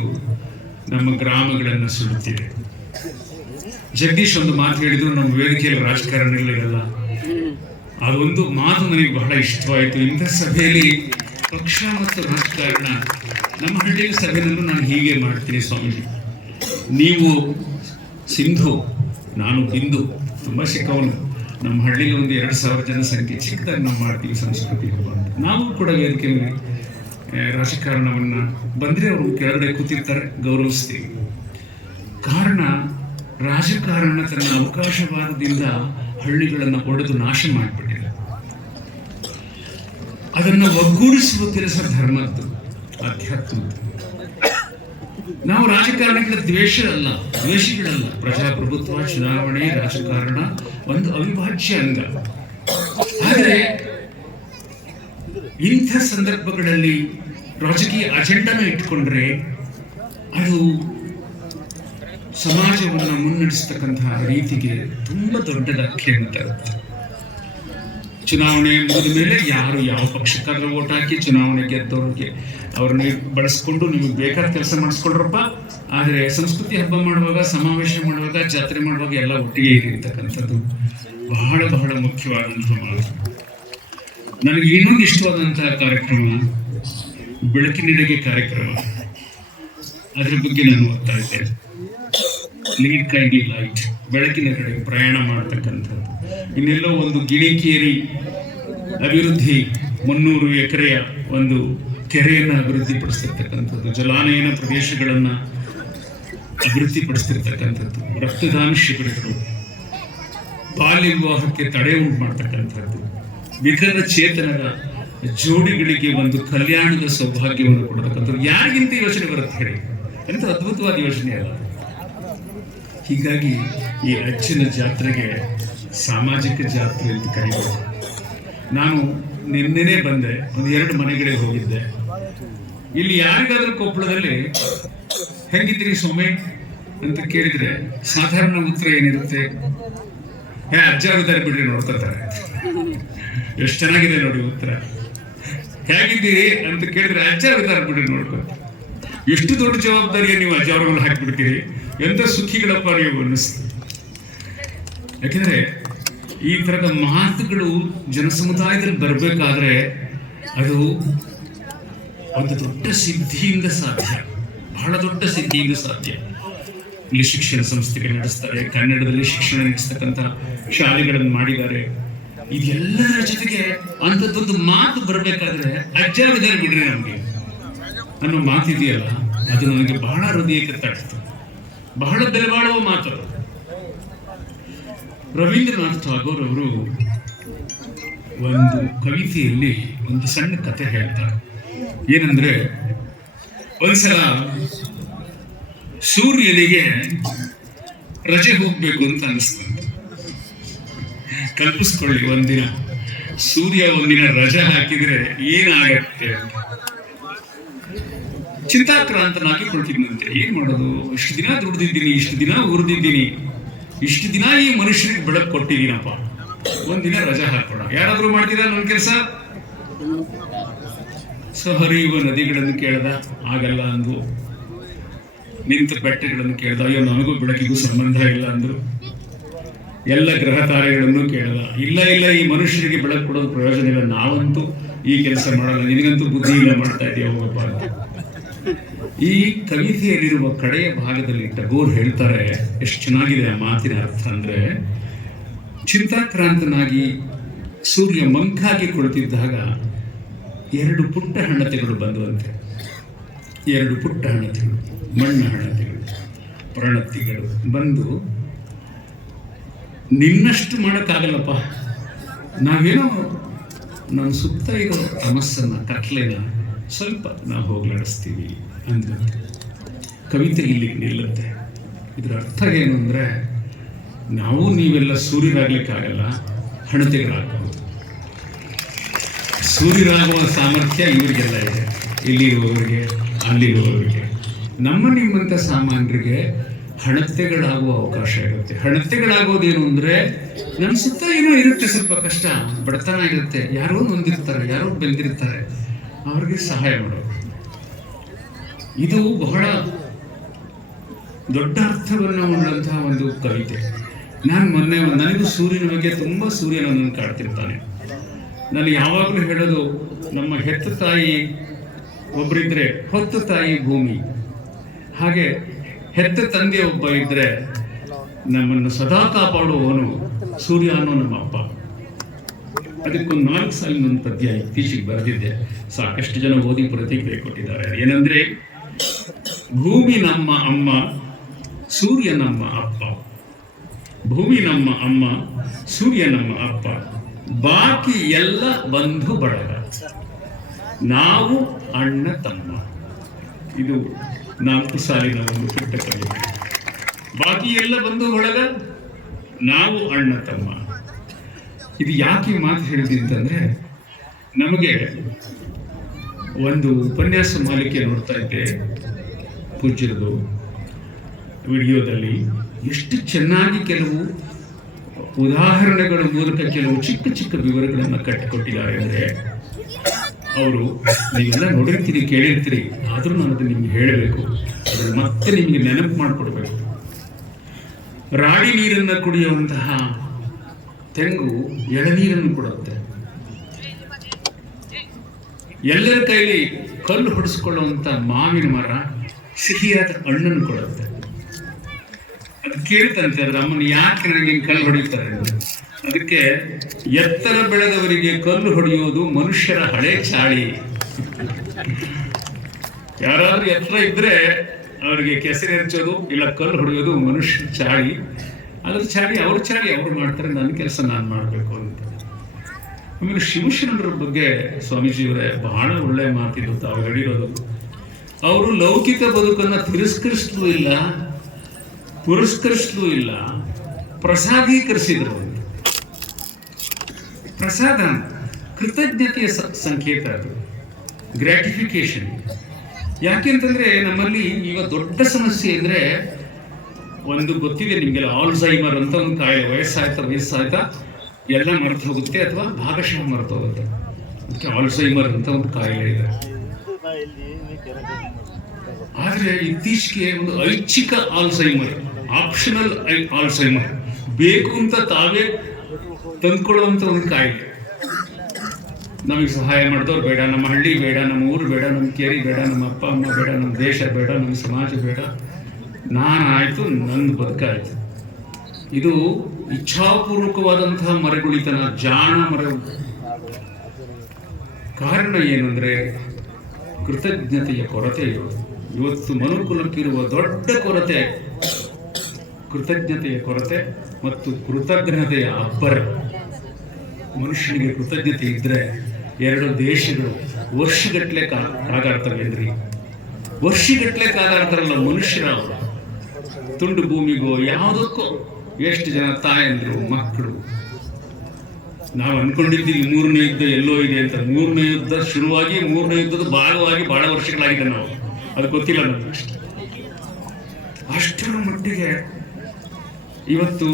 ನಮ್ಮ ಗ್ರಾಮಗಳನ್ನು ಸುಡುತ್ತಿದೆ. ಜಗದೀಶ್ ಒಂದು ಮಾತು ಹೇಳಿದ್ರು, ನಮ್ಮ ವೇದಿಕೆಯಲ್ಲಿ ರಾಜಕಾರಣಿಗಳಿರಲ್ಲ. ಅದೊಂದು ಮಾತು ನನಗೆ ಬಹಳ ಇಷ್ಟವಾಯಿತು. ಇಂಥ ಸಭೆಯಲ್ಲಿ ಪಕ್ಷ ಮತ್ತು ರಾಜಕಾರಣ, ನಮ್ಮ ಹಳ್ಳಿಯ ಸಭೆಯಲ್ಲೂ ನಾನು ಹೀಗೆ ಮಾಡ್ತೀನಿ ಸ್ವಾಮೀಜಿ, ನೀವು ಸಿಂಧು, ನಾನು ಬಿಂದು, ತುಂಬ ಚಿಕ್ಕವನು. ನಮ್ಮ ಹಳ್ಳಿಗೆ ಒಂದು 2,000 ಜನಸಂಖ್ಯೆ, ಚಿಕ್ಕದಾಗಿ ನಾವು ಮಾಡ್ತೀವಿ ಸಂಸ್ಕೃತಿ ಹಬ್ಬ ಅಂತ. ನಾವು ಕೂಡ ವೇದಿಕೆಯಲ್ಲಿ ರಾಜಕಾರಣವನ್ನ ಬಂದರೆ ಅವರು ಕೆಳಗಡೆ ಕೂತಿರ್ತಾರೆ, ಗೌರವಿಸ್ತೀವಿ. ಕಾರಣ ರಾಜಕಾರಣ ತನ್ನ ಅವಕಾಶವಾದದಿಂದ ಹಳ್ಳಿಗಳನ್ನು ಒಡೆದು ನಾಶ ಮಾಡಿಬಿಟ್ಟಿಲ್ಲ. ಅದನ್ನು ಒಗ್ಗೂಡಿಸುವ ಕೆಲಸ ಧರ್ಮದ್ದು, ಅಧ್ಯಾತ್ಮದ್ದು. ನಾವು ರಾಜಕಾರಣಿಗಳ ದ್ವೇಷಿಗಳಲ್ಲ. ಪ್ರಜಾಪ್ರಭುತ್ವ, ಚುನಾವಣೆ, ರಾಜಕಾರಣ ಒಂದು ಅವಿಭಾಜ್ಯ ಅಂಗ. ಆದರೆ ಇಂಥ ಸಂದರ್ಭಗಳಲ್ಲಿ ರಾಜಕೀಯ ಅಜೆಂಡಾನ ಇಟ್ಕೊಂಡ್ರೆ ಅದು ಸಮಾಜವನ್ನು ಮುನ್ನಡೆಸತಕ್ಕಂತಹ ರೀತಿಗೆ ತುಂಬಾ ದೊಡ್ಡ ಧಕ್ಕೆ ಅಂತ. ಚುನಾವಣೆ ಮುಗಿದ ಮೇಲೆ ಯಾರು ಯಾವ ಪಕ್ಷಕ್ಕಾದ್ರೂ ಓಟ್ ಹಾಕಿ ಚುನಾವಣೆ ಗೆದ್ದವ್ರಿಗೆ ಅವ್ರನ್ನ ಬಳಸ್ಕೊಂಡು ನಿಮಗೆ ಬೇಕಾದ ಕೆಲಸ ಮಾಡಿಸ್ಕೊಳ್ರಪ್ಪ. ಆದರೆ ಸಂಸ್ಕೃತಿ ಹಬ್ಬ ಮಾಡುವಾಗ, ಸಮಾವೇಶ ಮಾಡುವಾಗ, ಜಾತ್ರೆ ಮಾಡುವಾಗ ಎಲ್ಲ ಒಟ್ಟಿಗೆ ಇರತಕ್ಕಂಥದ್ದು ಬಹಳ ಬಹಳ ಮುಖ್ಯವಾದಂತಹ ಮಾತು. ನನಗೆ ಇನ್ನೊಂದು ಇಷ್ಟವಾದಂತಹ ಕಾರ್ಯಕ್ರಮ ಬೆಳಕಿನೆಡೆಗೆ ಕಾರ್ಯಕ್ರಮ. ಅದ್ರ ಬಗ್ಗೆ ನಾನು ಓದ್ತಾ ಇದ್ದೆ. ಲೀಡ್ ಕೈಂಡ್ಲಿ ಲೈಟ್, ಬೆಳಕಿನ ಕಡೆಗೆ ಪ್ರಯಾಣ ಮಾಡತಕ್ಕಂಥದ್ದು. ಇನ್ನೆಲ್ಲೋ ಒಂದು ಗಿಣಿಕೇರಿ ಅಭಿವೃದ್ಧಿ 300 ಎಕರೆಯ ಒಂದು ಕೆರೆಯನ್ನು ಅಭಿವೃದ್ಧಿಪಡಿಸ್ತಿರ್ತಕ್ಕಂಥದ್ದು, ಜಲಾನಯನ ಪ್ರದೇಶಗಳನ್ನು ಅಭಿವೃದ್ಧಿಪಡಿಸ್ತಿರ್ತಕ್ಕಂಥದ್ದು, ರಕ್ತದಾನ ಶಿಬಿರಗಳು, ಬಾಲ್ಯ ವಿವಾಹಕ್ಕೆ ತಡೆ ಉಂಟು ಮಾಡ್ತಕ್ಕಂಥದ್ದು, ವಿಕಲ ಚೇತನರ ಜೋಡಿಗಳಿಗೆ ಒಂದು ಕಲ್ಯಾಣದ ಸೌಭಾಗ್ಯವನ್ನು ಕೊಡತಕ್ಕಂಥದ್ದು. ಯಾರಿಗಿಂತ ಯೋಚನೆ ಬರುತ್ತೆ ಹೇಳಿ? ಎಂತ ಅದ್ಭುತವಾದ ಯೋಚನೆ ಅಲ್ಲ. ಹೀಗಾಗಿ ಈ ಅಜ್ಜನ ಜಾತ್ರೆಗೆ ಸಾಮಾಜಿಕ ಜಾತ್ರೆ ಅಂತ ಕರೀಬೋದು. ನಾನು ನಿನ್ನೆನೇ ಬಂದೆ, ಒಂದು 2 ಮನೆಗಳಿಗೆ ಹೋಗಿದ್ದೆ. ಇಲ್ಲಿ ಯಾರಿಗಾದ್ರೂ ಕೊಪ್ಪಳದಲ್ಲಿ ಹೆಂಗಿದ್ದೀರಿ ಸೊಮ್ಮೆ ಅಂತ ಕೇಳಿದ್ರೆ ಸಾಧಾರಣ ಉತ್ತರ ಏನಿರುತ್ತೆ? ಅಜ್ಜ ಇದ್ದಾರೆ ಬಿಡ್ರಿ, ನೋಡ್ತಾರೆ. ಎಷ್ಟು ಚೆನ್ನಾಗಿದೆ ನೋಡಿ ಉತ್ತರ. ಹೇಗಿದ್ದೀರಿ ಅಂತ ಕೇಳಿದ್ರೆ ಅಜ್ಜ ಇದ್ದಾರೆ ಬಿಡ್ರಿ, ನೋಡ್ಕೊತಾರೆ. ಎಷ್ಟು ದೊಡ್ಡ ಜವಾಬ್ದಾರಿಗೆ ನೀವು ಅಜ್ಜ ಅವ್ರನ್ನ ಹಾಕಿಬಿಡ್ತೀರಿ, ಎಂತ ಸುಖಿಗಳಪ್ಪ ನೀವು ಅನ್ನಿಸ್ತು. ಯಾಕೆಂದ್ರೆ ಈ ತರದ ಮಾತುಗಳು ಜನಸಮುದಾಯದಲ್ಲಿ ಬರಬೇಕಾದ್ರೆ ಅದು ಒಂದು ದೊಡ್ಡ ಸಿದ್ಧಿಯಿಂದ ಸಾಧ್ಯ, ಬಹಳ ದೊಡ್ಡ ಸಿದ್ಧಿಯಿಂದ ಸಾಧ್ಯ. ಇಲ್ಲಿ ಶಿಕ್ಷಣ ಸಂಸ್ಥೆಗಳು ನಡೆಸ್ತಾರೆ, ಕನ್ನಡದಲ್ಲಿ ಶಿಕ್ಷಣ ನಡೆಸ್ತಕ್ಕಂಥ ಶಾಲೆಗಳನ್ನು ಮಾಡಿದ್ದಾರೆ. ಇದೆಲ್ಲರ ಜೊತೆಗೆ ಅಂಥದ್ದೊಂದು ಮಾತು ಬರಬೇಕಾದ್ರೆ ಅಜ್ಜ ಇದ್ದಾರೆ ಬಿಡ್ರಿ ನಮಗೆ ಅನ್ನೋ ಮಾತಿದೆಯಲ್ಲ, ಅದು ನನಗೆ ಬಹಳ ಹೃದಯಕ್ಕೆ ತಟ್ಟಿತು. ಬಹಳ ಬೆಲೆ ಬಾಳುವ ಮಾತು. ರವೀಂದ್ರನಾಥ್ ಠಾಗೋರ್ ಅವರು ಒಂದು ಕವಿತೆಯಲ್ಲಿ ಒಂದು ಸಣ್ಣ ಕಥೆ ಹೇಳ್ತಾರೆ. ಏನಂದ್ರೆ, ಒಂದ್ಸಲ ಸೂರ್ಯನಿಗೆ ರಜೆ ಹೋಗ್ಬೇಕು ಅಂತ ಅನಿಸ್ತಂತೆ. ಕಲ್ಪಿಸ್ಕೊಳ್ಳಿ, ಒಂದಿನ ಸೂರ್ಯ ಒಂದಿನ ರಜೆ ಹಾಕಿದ್ರೆ ಏನಾಗತ್ತೆ ಅಂತ ಚಿಂತಾಕ್ರಾಂತನಾಗಿ ಕೊಡ್ತಿದ್ದಂತೆ. ಏನ್ ಮಾಡೋದು, ಇಷ್ಟು ದಿನ ದುಡ್ದಿದ್ದೀನಿ, ಇಷ್ಟು ದಿನ ಉರಿದಿದ್ದೀನಿ, ಇಷ್ಟು ದಿನ ಈ ಮನುಷ್ಯರಿಗೆ ಬೆಳಕು ಕೊಟ್ಟಿದ್ದೀನಪ್ಪ, ಒಂದಿನ ರಜಾ ಹಾಕೋಣ. ಯಾರಾದ್ರೂ ಮಾಡ್ತೀರಾ ನನ್ನ ಕೆಲಸ? ಸೊ ಹರಿಯುವ ನದಿಗಳನ್ನು ಕೇಳ್ದ, ಆಗಲ್ಲ ಅಂದು. ನಿಂತ ಬೆಟ್ಟಗಳನ್ನು ಕೇಳ್ದ, ಅಯ್ಯೋ ನನಗೂ ಬೆಳಕಿಗೂ ಸಂಬಂಧ ಇಲ್ಲ ಅಂದ್ರು. ಎಲ್ಲ ಗ್ರಹ ತಾರೆಗಳನ್ನು ಕೇಳಲ್ಲ, ಇಲ್ಲ ಇಲ್ಲ ಈ ಮನುಷ್ಯರಿಗೆ ಬೆಳಕು ಕೊಡೋದು ಪ್ರಯೋಜನ ಇಲ್ಲ, ನಾವಂತೂ ಈ ಕೆಲಸ ಮಾಡಲ್ಲ, ನಿನಗಂತೂ ಬುದ್ಧಿ ಇಲ್ಲ, ಮಾಡ್ತಾ ಇದೆಯಾ ಹೋಗಪ್ಪ ಅಂತ. ಈ ಕವಿತೆಯಲ್ಲಿರುವ ಕಡೆಯ ಭಾಗದಲ್ಲಿ ಟಗೋರ್ ಹೇಳ್ತಾರೆ, ಎಷ್ಟು ಚೆನ್ನಾಗಿದೆ ಆ ಮಾತಿನ ಅರ್ಥ ಅಂದ್ರೆ, ಚಿಂತಾಕ್ರಾಂತನಾಗಿ ಸೂರ್ಯ ಮಂಕಾಗಿ ಕುಳಿತಿದ್ದಾಗ 2 ಪುಟ್ಟ ಹಣತೆಗಳು ಬಂದುವಂತೆ. 2 ಪುಟ್ಟ ಹಣತೆಗಳು, ಮಣ್ಣ ಹಣತೆಗಳು, ಪ್ರಣತಿಗಳು ಬಂದು, ನಿನ್ನಷ್ಟು ಮಾಡೋಕ್ಕಾಗಲ್ಲಪ್ಪ, ನಾವೇನೋ ನಮ್ಮ ಸುತ್ತ ಇರೋ ತಮಸ್ಸನ್ನ, ಕತ್ಲೆನ ಸ್ವಲ್ಪ ನಾವು ಹೋಗ್ಲಾಡಿಸ್ತೀವಿ ಅಂದ್ರೆ ಕವಿತೆ ಇಲ್ಲಿ ನಿಲ್ಲುತ್ತೆ. ಇದರ ಅರ್ಥ ಏನು ಅಂದರೆ, ನಾವು ನೀವೆಲ್ಲ ಸೂರ್ಯರಾಗ್ಲಿಕ್ಕಾಗಲ್ಲ, ಹಣತೆಗಳಾಗಬಹುದು. ಸೂರ್ಯರಾಗುವ ಸಾಮರ್ಥ್ಯ ಇವರಿಗೆಲ್ಲ ಇದೆ, ಇಲ್ಲಿರುವವರಿಗೆ, ಅಲ್ಲಿರುವವರಿಗೆ. ನಿಮ್ಮಂಥ ಸಾಮಾನ್ಯರಿಗೆ ಹಣತೆಗಳಾಗುವ ಅವಕಾಶ ಇರುತ್ತೆ. ಹಣತೆಗಳಾಗೋದೇನು ಅಂದರೆ, ನಮ್ಮ ಸುತ್ತ ಏನೋ ಇರುತ್ತೆ, ಸ್ವಲ್ಪ ಕಷ್ಟ, ಬಡತನ ಇರುತ್ತೆ, ಯಾರೋ ನೊಂದಿರ್ತಾರೆ, ಯಾರೋ ಬೆಂದಿರ್ತಾರೆ, ಅವ್ರಿಗೆ ಸಹಾಯ ಮಾಡೋದು. ಇದು ಬಹಳ ದೊಡ್ಡ ಅರ್ಥವನ್ನು ಉಳ್ಳಂತಹ ಒಂದು ಕವಿತೆ. ನನಗೂ ಸೂರ್ಯನ ಬಗ್ಗೆ ತುಂಬ ಸೂರ್ಯನನ್ನು ಕಾಡ್ತಿರ್ತಾನೆ. ನಾನು ಯಾವಾಗಲೂ ಹೇಳೋದು, ನಮ್ಮ ಹೆತ್ತ ತಾಯಿ ಒಬ್ಬರಿದ್ರೆ ಹೊತ್ತ ತಾಯಿ ಭೂಮಿ, ಹಾಗೆ ಹೆತ್ತ ತಂದೆ ಒಬ್ಬ ಇದ್ರೆ ನಮ್ಮನ್ನು ಸದಾ ಕಾಪಾಡುವವನು ಸೂರ್ಯ ಅನ್ನೋ ನಮ್ಮ ಅಪ್ಪ. ಅದಕ್ಕೊಂದು 4 ಸಾಲಿನ ಒಂದು ಪದ್ಯ ಇತ್ತೀಚೆಗೆ ಬರೆದಿದ್ದೆ, ಸಾಕಷ್ಟು ಜನ ಓದಿ ಪ್ರತಿಕ್ರಿಯೆ ಕೊಟ್ಟಿದ್ದಾರೆ. ಏನಂದ್ರೆ, ಭೂಮಿ ನಮ್ಮ ಅಮ್ಮ, ಸೂರ್ಯ ನಮ್ಮ ಅಪ್ಪ. ಭೂಮಿ ನಮ್ಮ ಅಮ್ಮ, ಸೂರ್ಯ ನಮ್ಮ ಅಪ್ಪ, ಬಾಕಿ ಎಲ್ಲ ಬಂಧು ಬಳಗ, ನಾವು ಅಣ್ಣ ತಮ್ಮ. ಇದು 4 ಸಾಲಿನ ಒಂದು ಪುಟ್ಟ ಕವಿತೆ. ಬಾಕಿ ಎಲ್ಲ ಬಂಧು ಬಳಗ, ನಾವು ಅಣ್ಣ ತಮ್ಮ. ಇದು ಯಾಕೆ ಮಾತು ಹೇಳಿದ್ದೀನಿ ಅಂತಂದ್ರೆ, ನಮಗೆ ಒಂದು ಉಪನ್ಯಾಸ ಮಾಲಿಕೆ ನೋಡ್ತಾ ಇದ್ದೆ ಪೂಜ್ಯರದು ವಿಡಿಯೋದಲ್ಲಿ, ಎಷ್ಟು ಚೆನ್ನಾಗಿ ಕೆಲವು ಉದಾಹರಣೆಗಳ ಮೂಲಕ ಕೆಲವು ಚಿಕ್ಕ ಚಿಕ್ಕ ವಿವರಗಳನ್ನು ಕಟ್ಟಿಕೊಟ್ಟಿದ್ದಾರೆ ಅಂದರೆ, ಅವರು ನೀವೆಲ್ಲ ನೋಡಿರ್ತೀರಿ, ಕೇಳಿರ್ತೀರಿ, ಆದರೂ ನಾನು ಅದನ್ನು ನಿಮ್ಗೆ ಹೇಳಬೇಕು, ಅದನ್ನು ಮತ್ತೆ ನಿಮಗೆ ನೆನಪು ಮಾಡಿಕೊಡ್ಬೇಕು. ರಾಡಿ ನೀರನ್ನು ಕುಡಿಯುವಂತಹ ತೆಂಗು ಎಳನೀರನ್ನು ಕೊಡುತ್ತೆ. ಎಲ್ಲರ ಕೈಲಿ ಕಲ್ಲು ಹೊಡೆಸ್ಕೊಳ್ಳುವಂತ ಮಾವಿನ ಮರ ಸಿಹಿಯಾದ ಹಣ್ಣನ್ನು ಕೊಡುತ್ತೆ. ಅದು ಕೇಳ್ತಂತೆ ಅದ್ರ ಅಮ್ಮನ, ಯಾಕೆ ನನಗೆ ಕಲ್ಲು ಹೊಡೆಯುತ್ತಾರೆ? ಅದಕ್ಕೆ, ಎತ್ತರ ಬೆಳೆದವರಿಗೆ ಕಲ್ಲು ಹೊಡೆಯುವುದು ಮನುಷ್ಯರ ಹಳೆ ಚಾಳಿ. ಯಾರಾದ್ರೂ ಎತ್ತರ ಇದ್ರೆ ಅವರಿಗೆ ಕೆಸರು ಎರಚೋದು ಇಲ್ಲ ಕಲ್ಲು ಹೊಡೆಯೋದು ಮನುಷ್ಯರ ಚಾಳಿ. ಅದ್ರ ಚಾಳಿ ಅವ್ರು ಮಾಡ್ತಾರೆ, ನನ್ನ ಕೆಲಸ ನಾನು ಮಾಡಬೇಕು ಅಂತ. ಆಮೇಲೆ ಶಿವಶರಣರ ಬಗ್ಗೆ ಸ್ವಾಮೀಜಿಯವರೇ ಬಹಳ ಒಳ್ಳೆ ಮಾತಿದ್ದು ತಾವು ಹೇಳಿರೋದು. ಅವರು ಲೌಕಿಕ ಬದುಕನ್ನು ತಿರಸ್ಕರಿಸಲೂ ಇಲ್ಲ, ಪುರಸ್ಕರಿಸಲೂ ಇಲ್ಲ, ಪ್ರಸಾದೀಕರಿಸಿದ್ರು. ಪ್ರಸಾದ ಕೃತಜ್ಞತೆಯ ಸಂಕೇತ, ಅದು ಗ್ರ್ಯಾಟಿಫಿಕೇಶನ್. ಯಾಕೆಂತಂದ್ರೆ ನಮ್ಮಲ್ಲಿ ಈಗ ದೊಡ್ಡ ಸಮಸ್ಯೆ ಅಂದ್ರೆ, ಒಂದು ಗೊತ್ತಿದೆ ನಿಮಗೆಲ್ಲ, ಆಲ್ಝೈಮರ್ ಅಂತ ಒಂದು ಕಾಯಿಲೆ. ವಯಸ್ಸಾಯ್ತಾ ಎಲ್ಲ ಮರೆತು ಹೋಗುತ್ತೆ ಅಥವಾ ಭಾಗಶಃ ಮರೆತು ಹೋಗುತ್ತೆ. ಅದಕ್ಕೆ ಆಲ್ಝೈಮರ್ ಅಂತ ಒಂದು ಕಾಯಿಲೆ ಇದೆ. ಆದ್ರೆ ಇತ್ತೀಚೆಗೆ ಒಂದು ಐಚ್ಛಿಕ ಆಲ್ಝೈಮರ್, ಆಪ್ಷನಲ್ ಆಲ್ಝೈಮರ್, ಬೇಕು ಅಂತ ತಾವೇ ತಂದ್ಕೊಳ್ಳುವಂತ ಒಂದು ಕಾಯಿಲೆ. ನಮಗೆ ಸಹಾಯ ಮಾಡಿದವ್ರು ಬೇಡ, ನಮ್ಮ ಹಳ್ಳಿ ಬೇಡ, ನಮ್ಮ ಊರು ಬೇಡ, ನಮ್ಮ ಕೇರಿ ಬೇಡ, ನಮ್ಮ ಅಪ್ಪ ಅಮ್ಮ ಬೇಡ, ನಮ್ಮ ದೇಶ ಬೇಡ, ನಮ್ಮ ಸಮಾಜ ಬೇಡ, ನಾನಾಯ್ತು, ನನ್ನ ಬದುಕಾಯ್ತು. ಇದು ಇಚ್ಛಾಪೂರ್ವಕವಾದಂತಹ ಮರಗುಳಿತನ, ಜಾಣ ಮರ. ಕಾರಣ ಏನಂದ್ರೆ ಕೃತಜ್ಞತೆಯ ಕೊರತೆ ಇರೋದು. ಇವತ್ತು ಮನುಕುಲಕ್ಕಿರುವ ದೊಡ್ಡ ಕೊರತೆ ಕೃತಜ್ಞತೆಯ ಕೊರತೆ ಮತ್ತು ಕೃತಜ್ಞತೆಯ ಅಬ್ಬರ. ಮನುಷ್ಯನಿಗೆ ಕೃತಜ್ಞತೆ ಇದ್ರೆ 2 ದೇಶಗಳು ವರ್ಷಗಟ್ಟಲೆ ಕಾದಾಡ್ತವೇನ್ರಿ? ವರ್ಷಗಟ್ಟಲೆ ಕಾದಾಡ್ತಾರಲ್ಲ ಮನುಷ್ಯರ. ಅವರು ತುಂಡು ಭೂಮಿಗೋ ಯಾವುದಕ್ಕೋ ಎಷ್ಟು ಜನ ತಾಯಂದ್ರು, ಮಕ್ಕಳು. ನಾವು ಅನ್ಕೊಂಡಿದ್ದೀವಿ 3ನೇ ಯುದ್ಧ ಎಲ್ಲೋ ಇದೆ ಅಂತ. 3ನೇ ಯುದ್ಧ ಶುರುವಾಗಿ 3ನೇ ಯುದ್ಧದ ಭಾಗವಾಗಿ ಬಹಳ ವರ್ಷಗಳಾಗಿದೆ. ನಾವು ಅದು ಗೊತ್ತಿಲ್ಲ ನಮ್ಗೆ. ಅಷ್ಟರ ಮಟ್ಟಿಗೆ ಇವತ್ತು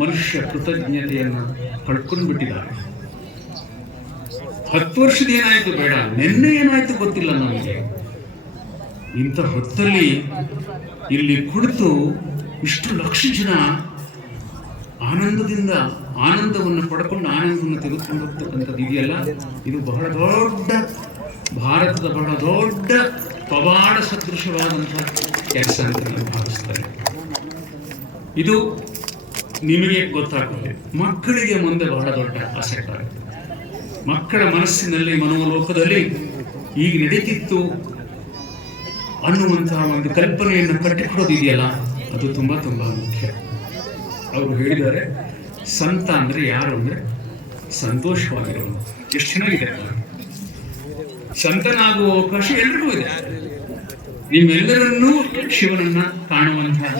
ಮನುಷ್ಯ ಕೃತಜ್ಞತೆಯನ್ನು ಕಳ್ಕೊಂಡು ಬಿಟ್ಟಿದ್ದಾರೆ. 10 ವರ್ಷದ ಏನಾಯ್ತು ಬೇಡ, ನಿನ್ನೆ ಏನಾಯ್ತು ಗೊತ್ತಿಲ್ಲ ನಮಗೆ. ಇಂಥ ಹೊತ್ತಲ್ಲಿ ಇಲ್ಲಿ ಕುಳಿತು ಇಷ್ಟು ಲಕ್ಷ ಜನ ಆನಂದವನ್ನು ಪಡ್ಕೊಂಡು ಆನಂದವನ್ನು ತೆಗೆದುಕೊಂಡು ಹೋಗ್ತಕ್ಕಂಥದ್ದು ಇದೆಯಲ್ಲ, ಇದು ಬಹಳ ದೊಡ್ಡ ಭಾರತದ ಬಹಳ ದೊಡ್ಡ ಪವಾಡ ಸದೃಶವಾದಂತಹ ಕೆಲಸ ಅಂತ ನಾನು ಭಾವಿಸ್ತಾರೆ. ಇದು ನಿಮಗೆ ಗೊತ್ತಾಗುತ್ತೆ, ಮಕ್ಕಳಿಗೆ ಮುಂದೆ ಬಹಳ ದೊಡ್ಡ ಅಸೆಟ್ ಆಗುತ್ತೆ. ಮಕ್ಕಳ ಮನಸ್ಸಿನಲ್ಲಿ ಮನೋಲೋಕದಲ್ಲಿ ಈಗ ನಡೀತಿತ್ತು ಅನ್ನುವಂತಹ ಒಂದು ಕಲ್ಪನೆಯನ್ನು ಕಟ್ಟಿಕೊಡೋದಿದೆಯಲ್ಲ, ಅದು ತುಂಬಾ ತುಂಬಾ ಮುಖ್ಯ. ಅವರು ಹೇಳಿದ್ದಾರೆ, ಸಂತ ಅಂದ್ರೆ ಯಾರು ಅಂದ್ರೆ ಸಂತೋಷವಾಗಿರೋನು. ಎಷ್ಟು ಚೆನ್ನಾಗಿದೆ, ಸಂತನಾಗುವ ಅವಕಾಶ ಎಲ್ರಿಗೂ ಇದೆ. ನಿಮ್ಮೆಲ್ಲರನ್ನೂ ಶಿವನನ್ನ ಕಾಣುವಂತಹ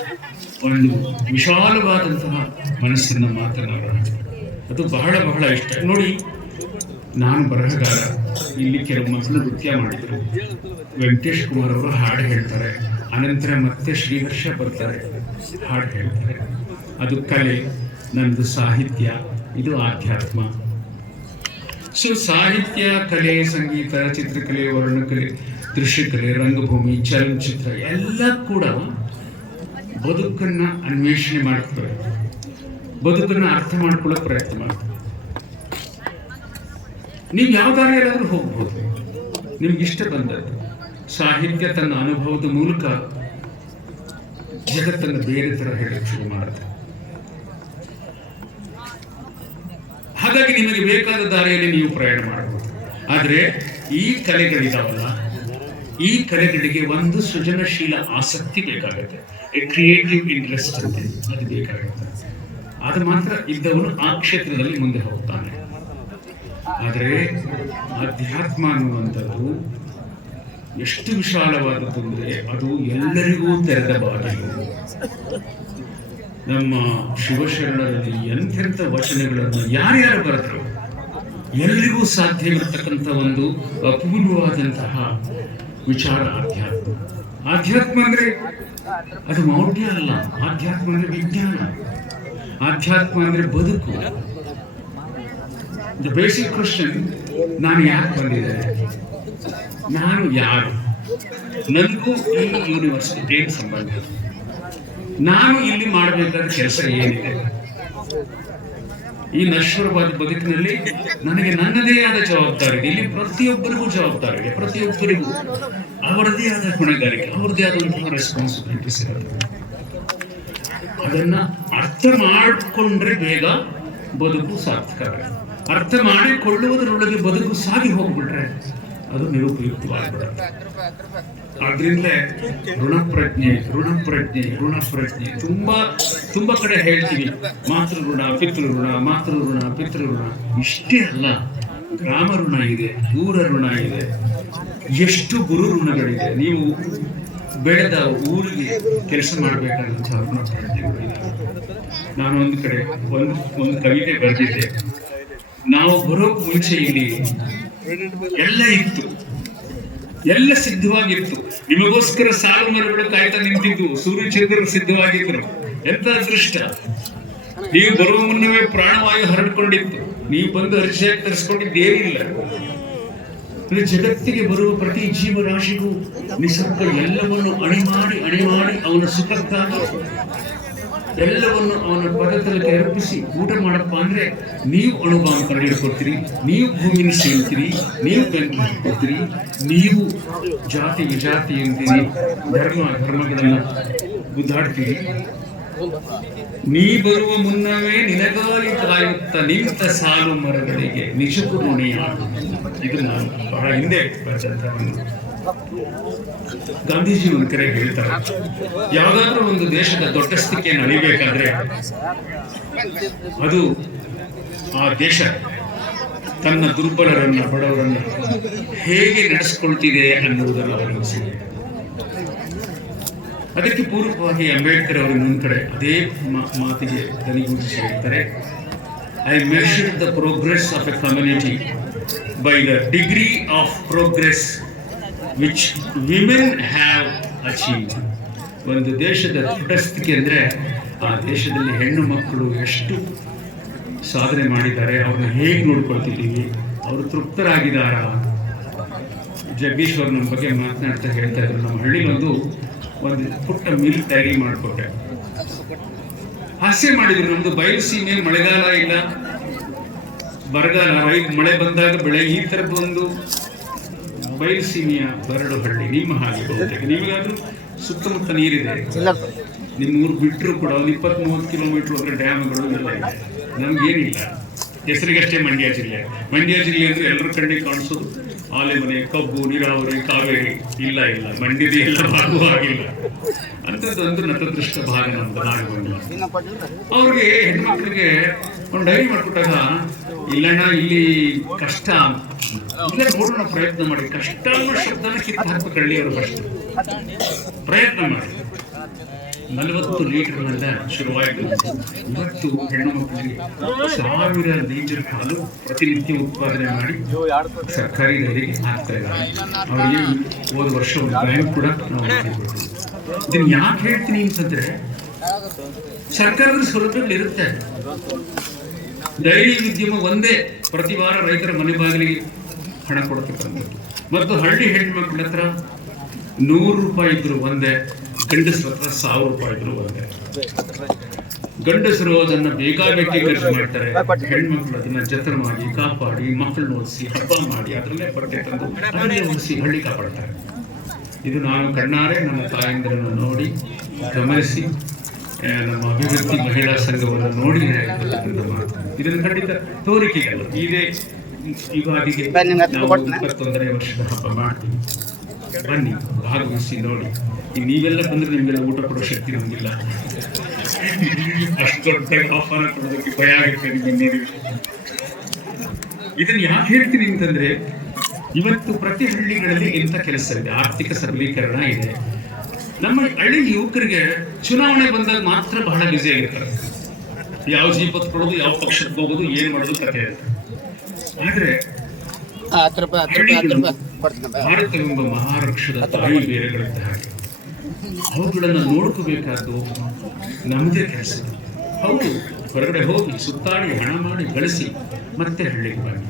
ಒಂದು ವಿಶಾಲವಾದಂತಹ ಮನಸ್ಸನ್ನ ಮಾತನಾಡೋಣ. ಅದು ಬಹಳ ಬಹಳ ಇಷ್ಟ. ನೋಡಿ, ನಾನು ಬರಹಗಾರ, ಇಲ್ಲಿ ಕೆಲವು ಮಕ್ಕಳು ನೃತ್ಯ ಮಾಡಿದ್ರು, ವೆಂಕಟೇಶ್ ಕುಮಾರ್ ಅವರು ಹಾಡು ಹೇಳ್ತಾರೆ, ಅನಂತರ ಮತ್ತೆ ಶ್ರೀಹರ್ಷ ಬರ್ತಾರೆ ಹಾಡು ಹೇಳ್ತಾರೆ. ಅದು ಕಲೆ, ನನ್ನದು ಸಾಹಿತ್ಯ, ಇದು ಆಧ್ಯಾತ್ಮ. ಸೊ ಸಾಹಿತ್ಯ, ಕಲೆ, ಸಂಗೀತ, ಚಿತ್ರಕಲೆ, ವರ್ಣಕಲೆ, ದೃಶ್ಯಕಲೆ, ರಂಗಭೂಮಿ, ಚಲನಚಿತ್ರ ಎಲ್ಲ ಕೂಡ ಬದುಕನ್ನ ಅನ್ವೇಷಣೆ ಮಾಡ್ತವೆ, ಬದುಕನ್ನ ಅರ್ಥ ಮಾಡ್ಕೊಳ್ಳೋ ಪ್ರಯತ್ನ ಮಾಡ್ತವೆ. ನೀವು ಯಾವ ದಾರಿಯಲ್ಲಾದ್ರೂ ಹೋಗ್ಬೋದು, ನಿಮ್ಗಿಷ್ಟ ಬಂದದ್ದು. ಸಾಹಿತ್ಯ ತನ್ನ ಅನುಭವದ ಮೂಲಕ ಜಗತ್ತನ್ನು ಬೇರೆ ತರ ಹೇಳಕ್ಕೆ ಶುರು ಮಾಡುತ್ತೆ. ಹಾಗಾಗಿ ನಿಮಗೆ ಬೇಕಾದ ದಾರಿಯಲ್ಲಿ ನೀವು ಪ್ರಯಾಣ ಮಾಡಬಹುದು. ಆದ್ರೆ ಈ ಕಲೆಗಳಿದಾವಲ್ಲ, ಈ ಕಲೆಗಳಿಗೆ ಒಂದು ಸೃಜನಶೀಲ ಆಸಕ್ತಿ ಬೇಕಾಗುತ್ತೆ, ಕ್ರಿಯೇಟಿವ್ ಇಂಟ್ರೆಸ್ಟ್ ಅಂತ ಅದು ಬೇಕಾಗುತ್ತೆ. ಅದು ಮಾತ್ರ ಇದ್ದವನು ಆ ಕ್ಷೇತ್ರದಲ್ಲಿ ಮುಂದೆ ಹೋಗ್ತಾನೆ. ಆದರೆ ಅಧ್ಯಾತ್ಮ ಅನ್ನುವಂಥದ್ದು ಎಷ್ಟು ವಿಶಾಲವಾದದ್ದು ಅಂದ್ರೆ ಅದು ಎಲ್ಲರಿಗೂ ತೆರೆದ ಬಾಗಿಲು. ನಮ್ಮ ಶಿವಶರಣರಲ್ಲಿ ಎಂತೆಂಥ ವಚನಗಳನ್ನು ಯಾರ್ಯಾರು ಬರೆದ್ರು, ಎಲ್ಲರಿಗೂ ಸಾಧ್ಯವಿರತಕ್ಕಂಥ ಒಂದು ಅಪೂರ್ವವಾದಂತಹ ವಿಚಾರ ಆಧ್ಯಾತ್ಮ. ಆಧ್ಯಾತ್ಮ ಅಂದ್ರೆ ಅದು ಮೌಢ್ಯ ಅಲ್ಲ, ಆಧ್ಯಾತ್ಮ ಅಂದ್ರೆ ವಿಜ್ಞಾನ, ಆಧ್ಯಾತ್ಮ ಅಂದ್ರೆ ಬದುಕು. ದ ಬೇಸಿಕ್ ಕ್ವಶನ್, ನಾನು ಯಾಕೆ ಬಂದಿದ್ದೇನೆ, ನಾನು ಯಾರು, ನನಗೂ ಈ ಯೂನಿವರ್ಸಿಟಿ ಏನು ಸಂಬಂಧ, ನಾನು ಇಲ್ಲಿ ಮಾಡಬೇಕಾದ ಕೆಲಸ ಏನಿದೆ, ಈ ನಶ್ವರವಾದ ಬದುಕಿನಲ್ಲಿ ನನಗೆ ನನ್ನದೇ ಆದ ಜವಾಬ್ದಾರಿ ಇದೆ. ಇಲ್ಲಿ ಪ್ರತಿಯೊಬ್ಬರಿಗೂ ಜವಾಬ್ದಾರಿ ಇದೆ, ಪ್ರತಿಯೊಬ್ಬರಿಗೂ ಅವರದೇ ಆದ ಹೊಣೆಗಾರಿಕೆ, ಅವರದೇ ಆದಂತಹ ರೆಸ್ಪಾನ್ಸಿಬಿಲಿಟೀಸ್ ಇರುತ್ತೆ. ಅದನ್ನ ಅರ್ಥ ಮಾಡಿಕೊಂಡ್ರೆ ಬೇಗ ಬದುಕು ಸಾರ್ಥಕ. ಅರ್ಥ ಮಾಡಿಕೊಳ್ಳುವುದರೊಳಗೆ ಬದುಕು ಸಾಗಿ ಹೋಗ್ಬಿಟ್ರೆ ಅದು ನಿರುಪಯುಕ್ತವಾಗ್ಬಿಡುತ್ತೆ. ಆದ್ರಿಂದಲೇ ಋಣಪ್ರಜ್ಞೆ ಋಣಪ್ರಜ್ಞೆ ಋಣಪ್ರಜ್ಞೆ ತುಂಬಾ ಕಡೆ ಹೇಳ್ತೀವಿ. ಮಾತೃಋಣ, ಪಿತೃಋಣ, ಮಾತೃಋಣ, ಪಿತೃಋಣ. ಇಷ್ಟೇ ಅಲ್ಲ, ಗ್ರಾಮ ಋಣ ಇದೆ, ಊರ ಋಣ ಇದೆ, ಎಷ್ಟು ಗುರು ಋಣಗಳಿದೆ. ನೀವು ಬೆಳೆದ ಊರಿಗೆ ಕೆಲಸ ಮಾಡಬೇಕಾದಂತಹ ಋಣಪ್ರಜ್ಞೆಗಳು ಇದೆ. ನಾನು ಒಂದು ಕಡೆ ಒಂದು ಕವಿತೆ ಬರೆದಿದ್ದೆ. ನಾವು ಬರೋಕ್ ಮುಂಚೆ ಇಲ್ಲಿ ಎಲ್ಲ ಇತ್ತು, ಎಲ್ಲ ಸಿದ್ಧವಾಗಿತ್ತು. ನಿಮಗೋಸ್ಕರ ಸಾಲು ಮರಗಳು ಕಾಯ್ತಾ ನಿಂತಿದ್ದು, ಸೂರ್ಯಚಂದ್ರರು ಸಿದ್ಧವಾಗಿದ್ರು. ಎಂತ ಅದೃಷ್ಟ! ನೀವು ಬರುವ ಮುನ್ನವೇ ಪ್ರಾಣವಾಯು ಹರಡಿಕೊಂಡಿತ್ತು. ನೀವು ಬಂದು ಅರಿಶಿಯಾಗಿ ತರಿಸ್ಕೊಂಡಿದ್ದೇನಿಲ್ಲ. ಜಗತ್ತಿಗೆ ಬರುವ ಪ್ರತಿ ಜೀವರಾಶಿಗೂ ನಿಸರ್ಗ ಎಲ್ಲವನ್ನು ಅಣಿಮಾಡಿ ಅವನ ಸುಖಕ್ಕಾಗಿ ಎಲ್ಲವನ್ನು ಅವನ ಪದತಲಕ್ಕೆ ಅರ್ಪಿಸಿ ಊಟ ಮಾಡಪ್ಪ ಅಂದ್ರೆ ನೀವು ಅಣುಬಾಂಬ್ ಕಂಡುಹಿಡ್ಕೊಡ್ತೀರಿ, ನೀವು ಭೂಮಿನ ಸೀಳ್ತೀರಿ, ನೀವು ಬೆಂಕಿ ಹಾಕ್ಕೊಡ್ತೀರಿ, ನೀವು ಜಾತಿ ವಿಜಾತಿ ಅಂತೀರಿ, ಧರ್ಮಗಳನ್ನ ಗುದ್ದಾಡ್ತೀರಿ. ನೀ ಬರುವ ಮುನ್ನವೇ ನಿನಗಾಗಿ ಕಾಯುತ್ತ ನಿಂತ ಸಾಲು ಮರಗಳಿಗೆ ನಿಜಕ್ಕೂ ಋಣಿಯ. ಇದು ನಾನು ಬಹಳ ಹಿಂದೆ ಬರೆದಂತ ಗಾಂಧೀಜಿ ಒಂದು ಕರೆ ಹೇಳ್ತಾರೆ, ಯಾವ್ದಾದ್ರೂ ಒಂದು ದೇಶದ ದೊಡ್ಡಸ್ತಿಕೆಯನ್ನು ಅಳಿಬೇಕಾದ್ರೆ ಅದು ಆ ದೇಶ ತನ್ನ ದುರ್ಬಲರನ್ನ, ಬಡವರನ್ನ ಹೇಗೆ ನಡೆಸ್ಕೊಳ್ತಿದೆ ಅನ್ನುವುದನ್ನು ಅವಲಂಬಿಸಿದೆ. ಅದಕ್ಕೆ ಪೂರ್ವಕವಾಗಿ ಅಂಬೇಡ್ಕರ್ ಅವರು ಇನ್ನೊಂದು ಕಡೆ ಅದೇ ಮಾತಿಗೆ ದನಿಗೂಡಿಸಿ ಹೇಳ್ತಾರೆ, I measure the progress of A community by the degree of progress which women have achieved. ಒಂದು ದೇಶದ ದೊಡ್ಡಸ್ತಿಕೆ ಅಂದ್ರೆ ಆ ದೇಶದಲ್ಲಿ ಹೆಣ್ಣು ಮಕ್ಕಳು ಎಷ್ಟು ಸಾಧನೆ ಮಾಡಿದ್ದಾರೆ, ಅವ್ರನ್ನ ಹೇಗೆ ನೋಡ್ಕೊಳ್ತಿದ್ದೀವಿ, ಅವರು ತೃಪ್ತರಾಗಿದ್ದಾರ. ಜಗದೀಶ್ವರ್ ನಮ್ಮ ಬಗ್ಗೆ ಮಾತನಾಡ್ತಾ ಹೇಳ್ತಾ ಇದ್ರು, ನಮ್ಮ ಹಳ್ಳಿಲೊಂದು ಪುಟ್ಟ ಮಿಲ್ ತಯಾರಿ ಮಾಡಿಕೊಟ್ಟೆ. ಹಾಸ್ಯ ಮಾಡಿದ್ರು, ನಮ್ದು ಬಯಲು ಸೀಮೆ, ಮಳೆಗಾಲ ಇಲ್ಲ, ಬರಗಾಲ, ಮಳೆ ಬಂದಾಗ ಬೆಳೆ, ಈ ತರದ ಒಂದು ಬಯಲುಸೀಮೆಯ ಬರಡು ಹಳ್ಳಿ ನಿಮ್ಮ ಹಾಗೆ ಬಹುತೇಕ. ನಿಮಗಾದ್ರೂ ಸುತ್ತಮುತ್ತ ನೀರಿದೆ, ನಿಮ್ಮ ಊರು ಬಿಟ್ಟರು ಕೂಡ ಒಂದು 20-30 ಕಿಲೋಮೀಟರ್ ಹೋದ್ರೆ ಡ್ಯಾಮ್ಗಳು ಎಲ್ಲ ಇದೆ. ನಮ್ಗೇನಿಲ್ಲ, ಹೆಸರಿಗಷ್ಟೇ ಮಂಡ್ಯ ಜಿಲ್ಲೆ. ಮಂಡ್ಯ ಜಿಲ್ಲೆ ಅಂದ್ರೆ ಎಲ್ಲರ ಕಣ್ಣಿಗೆ ಕಾಣಿಸೋದು ಆಲೆಮನೆ, ಕಬ್ಬು, ನೀರಾವರಿ, ಕಾವೇರಿ. ಇಲ್ಲ ಮಂಡ್ಯದ ಎಲ್ಲ ಭಾಗವೂ ಆಗಿಲ್ಲ. ಅಂಥದ್ದೊಂದು ನತದೃಷ್ಟ ಭಾಗ ನಮ್ದು ನಾಗಮಂಡಲ. ಅವ್ರಿಗೆ ಹೆಣ್ಮಕ್ಳಿಗೆ ಒಂದು ಡೈರಿ ಮಾಡ್ಕೊಟ್ಟಾಗ, ಇಲ್ಲಣ್ಣ ಇಲ್ಲಿ ಕಷ್ಟ, ಇಲ್ಲೇ ನೋಡೋಣ ಪ್ರಯತ್ನ ಮಾಡಿ, ಕಷ್ಟ ಅನ್ನೋ ಶಬ್ದನ ಕಿತ್ತು ಹಾಕಬೇಕು ಹಳ್ಳಿಯವರು. ಫಸ್ಟ್ ಪ್ರಯತ್ನ ಮಾಡಿ. 40 ಲೀಟರ್ನಿಂದ ಶುರುವಾಯಿತು. ಇವತ್ತು ಹೆಣ್ಣು ಮಕ್ಕಳಿಗೆ 1000 ಲೀಟರ್ ಹಾಲು ಪ್ರತಿನಿತ್ಯ ಉತ್ಪಾದನೆ ಮಾಡಿ ಸರ್ಕಾರಿ ಡೈರಿಗೆ ಹಾಕ್ತಾ ಇದ್ದಾರೆ. ಅವರಿಗೆ ಹೋದ ವರ್ಷ ಒಂದು ಬ್ಯಾಂಕ್ ಕೂಡ ನಾವು ಮಾಡಿಕೊಡ್ತೀವಿ. ಇದನ್ನು ಯಾಕೆ ಹೇಳ್ತೀನಿ ಅಂತಂದ್ರೆ, ಸರ್ಕಾರದ ಸೌಲಭ್ಯಗಳಿರುತ್ತೆ. ಡೈರಿ ಉದ್ಯಮ ಒಂದೇ ಪ್ರತಿ ವಾರ ರೈತರ ಮನೆ ಬಾಗಿಲಿಗೆ ಹಣ ಕೊಡ್ತಕ್ಕಂಥದ್ದು. ಮತ್ತು ಹಳ್ಳಿ ಹೆಣ್ಮಕ್ಳ ಹತ್ರ 100 ರೂಪಾಯಿ ಇದ್ರು ಒಂದೇ, ಗಂಡಸರ ಹತ್ರ 1000 ರೂಪಾಯಿ ಇದ್ರು ಒಂದೇ. ಗಂಡಸರು ಅದನ್ನ ಬೇಕಾಬೇಕೇ ಖರ್ಚು ಮಾಡ್ತಾರೆ, ಹೆಣ್ಮಕ್ಳು ಅದನ್ನ ಜತನ ಮಾಡಿ, ಕಾಪಾಡಿ, ಮಕ್ಕಳನ್ನ ಓದಿಸಿ, ಹಬ್ಬ ಮಾಡಿ, ಅದರಲ್ಲೇ ಬಟ್ಟೆ ತಂದು ಅದನ್ನೇ ಓದಿಸಿ ಹಳ್ಳಿ ಕಾಪಾಡ್ತಾರೆ. ಇದು ನಾನು ಕಣ್ಣಾರೆ ನಮ್ಮ ತಾಯಂದಿರನ್ನು ನೋಡಿ ಗಮನಿಸಿ, ನಮ್ಮ ಅಭಿವೃದ್ಧಿ ಮಹಿಳಾ ಸಂಘವನ್ನು ನೋಡಿ ಇದನ್ನು ಖಂಡಿತ ತೋರಿಕೆಗಳು. ಇದೇ ಯುಗಾದಿಗೆ ನಾವು 21ನೇ ವರ್ಷದ ಹಬ್ಬ ಮಾಡ್ತೀವಿ. ಬನ್ನಿ, ಭಾಗವಹಿಸಿ ನೋಡಿ. ನೀವೆಲ್ಲ ಬಂದ್ರೆ ನಿಮ್ಗೆಲ್ಲ ಊಟ ಕೊಡೋ ಶಕ್ತಿ ನಮಗಿಲ್ಲ. ಅಷ್ಟು ದೊಡ್ಡ ಆಹ್ವಾನ ಕೊಡೋದಕ್ಕೆ ಭಯ ಆಗುತ್ತೆ ನಿಮಗೆ ನೋಡಿ. ಇದನ್ನು ಯಾಕೆ ಹೇಳ್ತೀನಿ ಅಂತಂದ್ರೆ, ಇವತ್ತು ಪ್ರತಿ ಹಳ್ಳಿಗಳಲ್ಲಿ ಎಂಥ ಕೆಲಸ ಇದೆ, ಆರ್ಥಿಕ ಸಬಲೀಕರಣ ಇದೆ. ನಮ್ಮ ಹಳ್ಳಿ ಯುವಕರಿಗೆ ಚುನಾವಣೆ ಬಂದಾಗ ಮಾತ್ರ ಬಹಳ ಬ್ಯುಸಿ ಆಗಿರ್ತಾರೆ. ಯಾವ ಜೀಪ್ ಹೊತ್ಕೊಳ್ಳೋದು, ಯಾವ ಪಕ್ಷಕ್ಕೆ ಹೋಗೋದು, ಏನ್ ಮಾಡೋದು ಕಥೆ ಇರುತ್ತೆ. ಆದ್ರೆ ಭಾರತವೆಂಬ ಮಹಾವೃಕ್ಷದ ತಾಯಿ ಬೇರೆಗಳಿದ್ದ ಹಾಗೆ ಅವುಗಳನ್ನು ನೋಡ್ಕೋಬೇಕಾದ್ದು ನಮ್ಮದೇ ಕೆಲಸ. ಹೌದು, ಹೊರಗಡೆ ಹೋಗಿ ಸುತ್ತಾಡಿ ಹಣ ಮಾಡಿ ಗಳಿಸಿ ಮತ್ತೆ ಹಳ್ಳಿಗೆ ಬನ್ನಿ.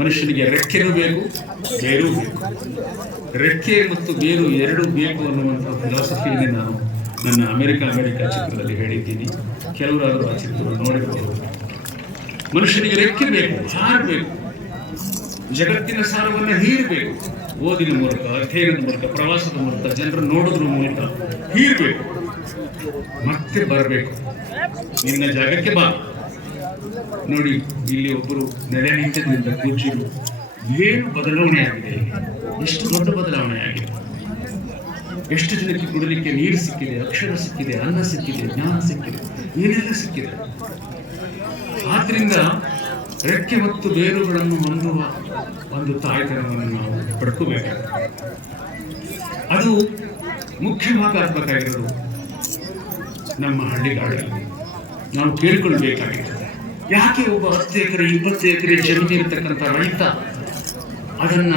ಮನುಷ್ಯನಿಗೆ ರೆಕ್ಕೆನೂ ಬೇಕು, ಬೇರೂ ಬೇಕು. ರೆಕ್ಕೆ ಮತ್ತು ಬೇರು ಎರಡೂ ಬೇಕು ಅನ್ನುವಂಥ ಫಿಲಾಸಫಿಯಲ್ಲಿ ನಾನು ನನ್ನ ಅಮೆರಿಕ ಚಿತ್ರದಲ್ಲಿ ಹೇಳಿದ್ದೀನಿ. ಕೆಲವರಾದರೂ ಆ ಚಿತ್ರವನ್ನು ನೋಡಿರಬಹುದು. ಮನುಷ್ಯನಿಗೆ ರೆಕ್ಕೆ ಬೇಕು, ಹಾರಬೇಕು, ಜಗತ್ತಿನ ಸಾರವನ್ನು ಹೀರಬೇಕು. ಓದಿನ ಮೂಲಕ, ಅಧ್ಯಯನದ ಮೂಲಕ, ಪ್ರವಾಸದ ಮೂಲಕ, ಜನರನ್ನು ನೋಡೋದ್ರ ಮೂಲಕ ಹೀರಬೇಕು. ಮತ್ತೆ ಬರಬೇಕು, ನಿನ್ನ ಜಾಗಕ್ಕೆ ಬಾ. ನೋಡಿ, ಇಲ್ಲಿ ಒಬ್ಬರು ನೆಲೆ ನಿಂತಿದ್ದರಿಂದ ಕೂರ್ಚಿರು. ಏನು ಬದಲಾವಣೆ ಆಗಿದೆ, ಎಷ್ಟು ದೊಡ್ಡ ಬದಲಾವಣೆ ಆಗಿದೆ. ಎಷ್ಟು ಜನಕ್ಕೆ ಕುಡಲಿಕ್ಕೆ ನೀರು ಸಿಕ್ಕಿದೆ, ಅಕ್ಷರ ಸಿಕ್ಕಿದೆ, ಅನ್ನ ಸಿಕ್ಕಿದೆ, ಜ್ಞಾನ ಸಿಕ್ಕಿದೆ, ಏನೆಲ್ಲ ಸಿಕ್ಕಿದೆ. ಆದ್ರಿಂದ ರೆಕ್ಕೆ ಮತ್ತು ಬೇರುಗಳನ್ನು ಹೊಂದುವ ಒಂದು ತಾಯ್ತನವನ್ನು ನಾವು ಪಡ್ಕೋಬೇಕಾಗುತ್ತೆ. ಅದು ಮುಖ್ಯವಾಗಿ ಆಗಬೇಕಾಗಿರೋದು ನಮ್ಮ ಹಳ್ಳಿಗಾಡಲ್ಲಿ ನಾವು ಕೇಳ್ಕೊಳ್ಬೇಕಾಗಿರ್ತದೆ. ಯಾಕೆ ಒಬ್ಬ 10 ಎಕರೆ 20 ಎಕರೆ ಜಮೀನಿರ್ತಕ್ಕಂಥ ರೈತ ಅದನ್ನ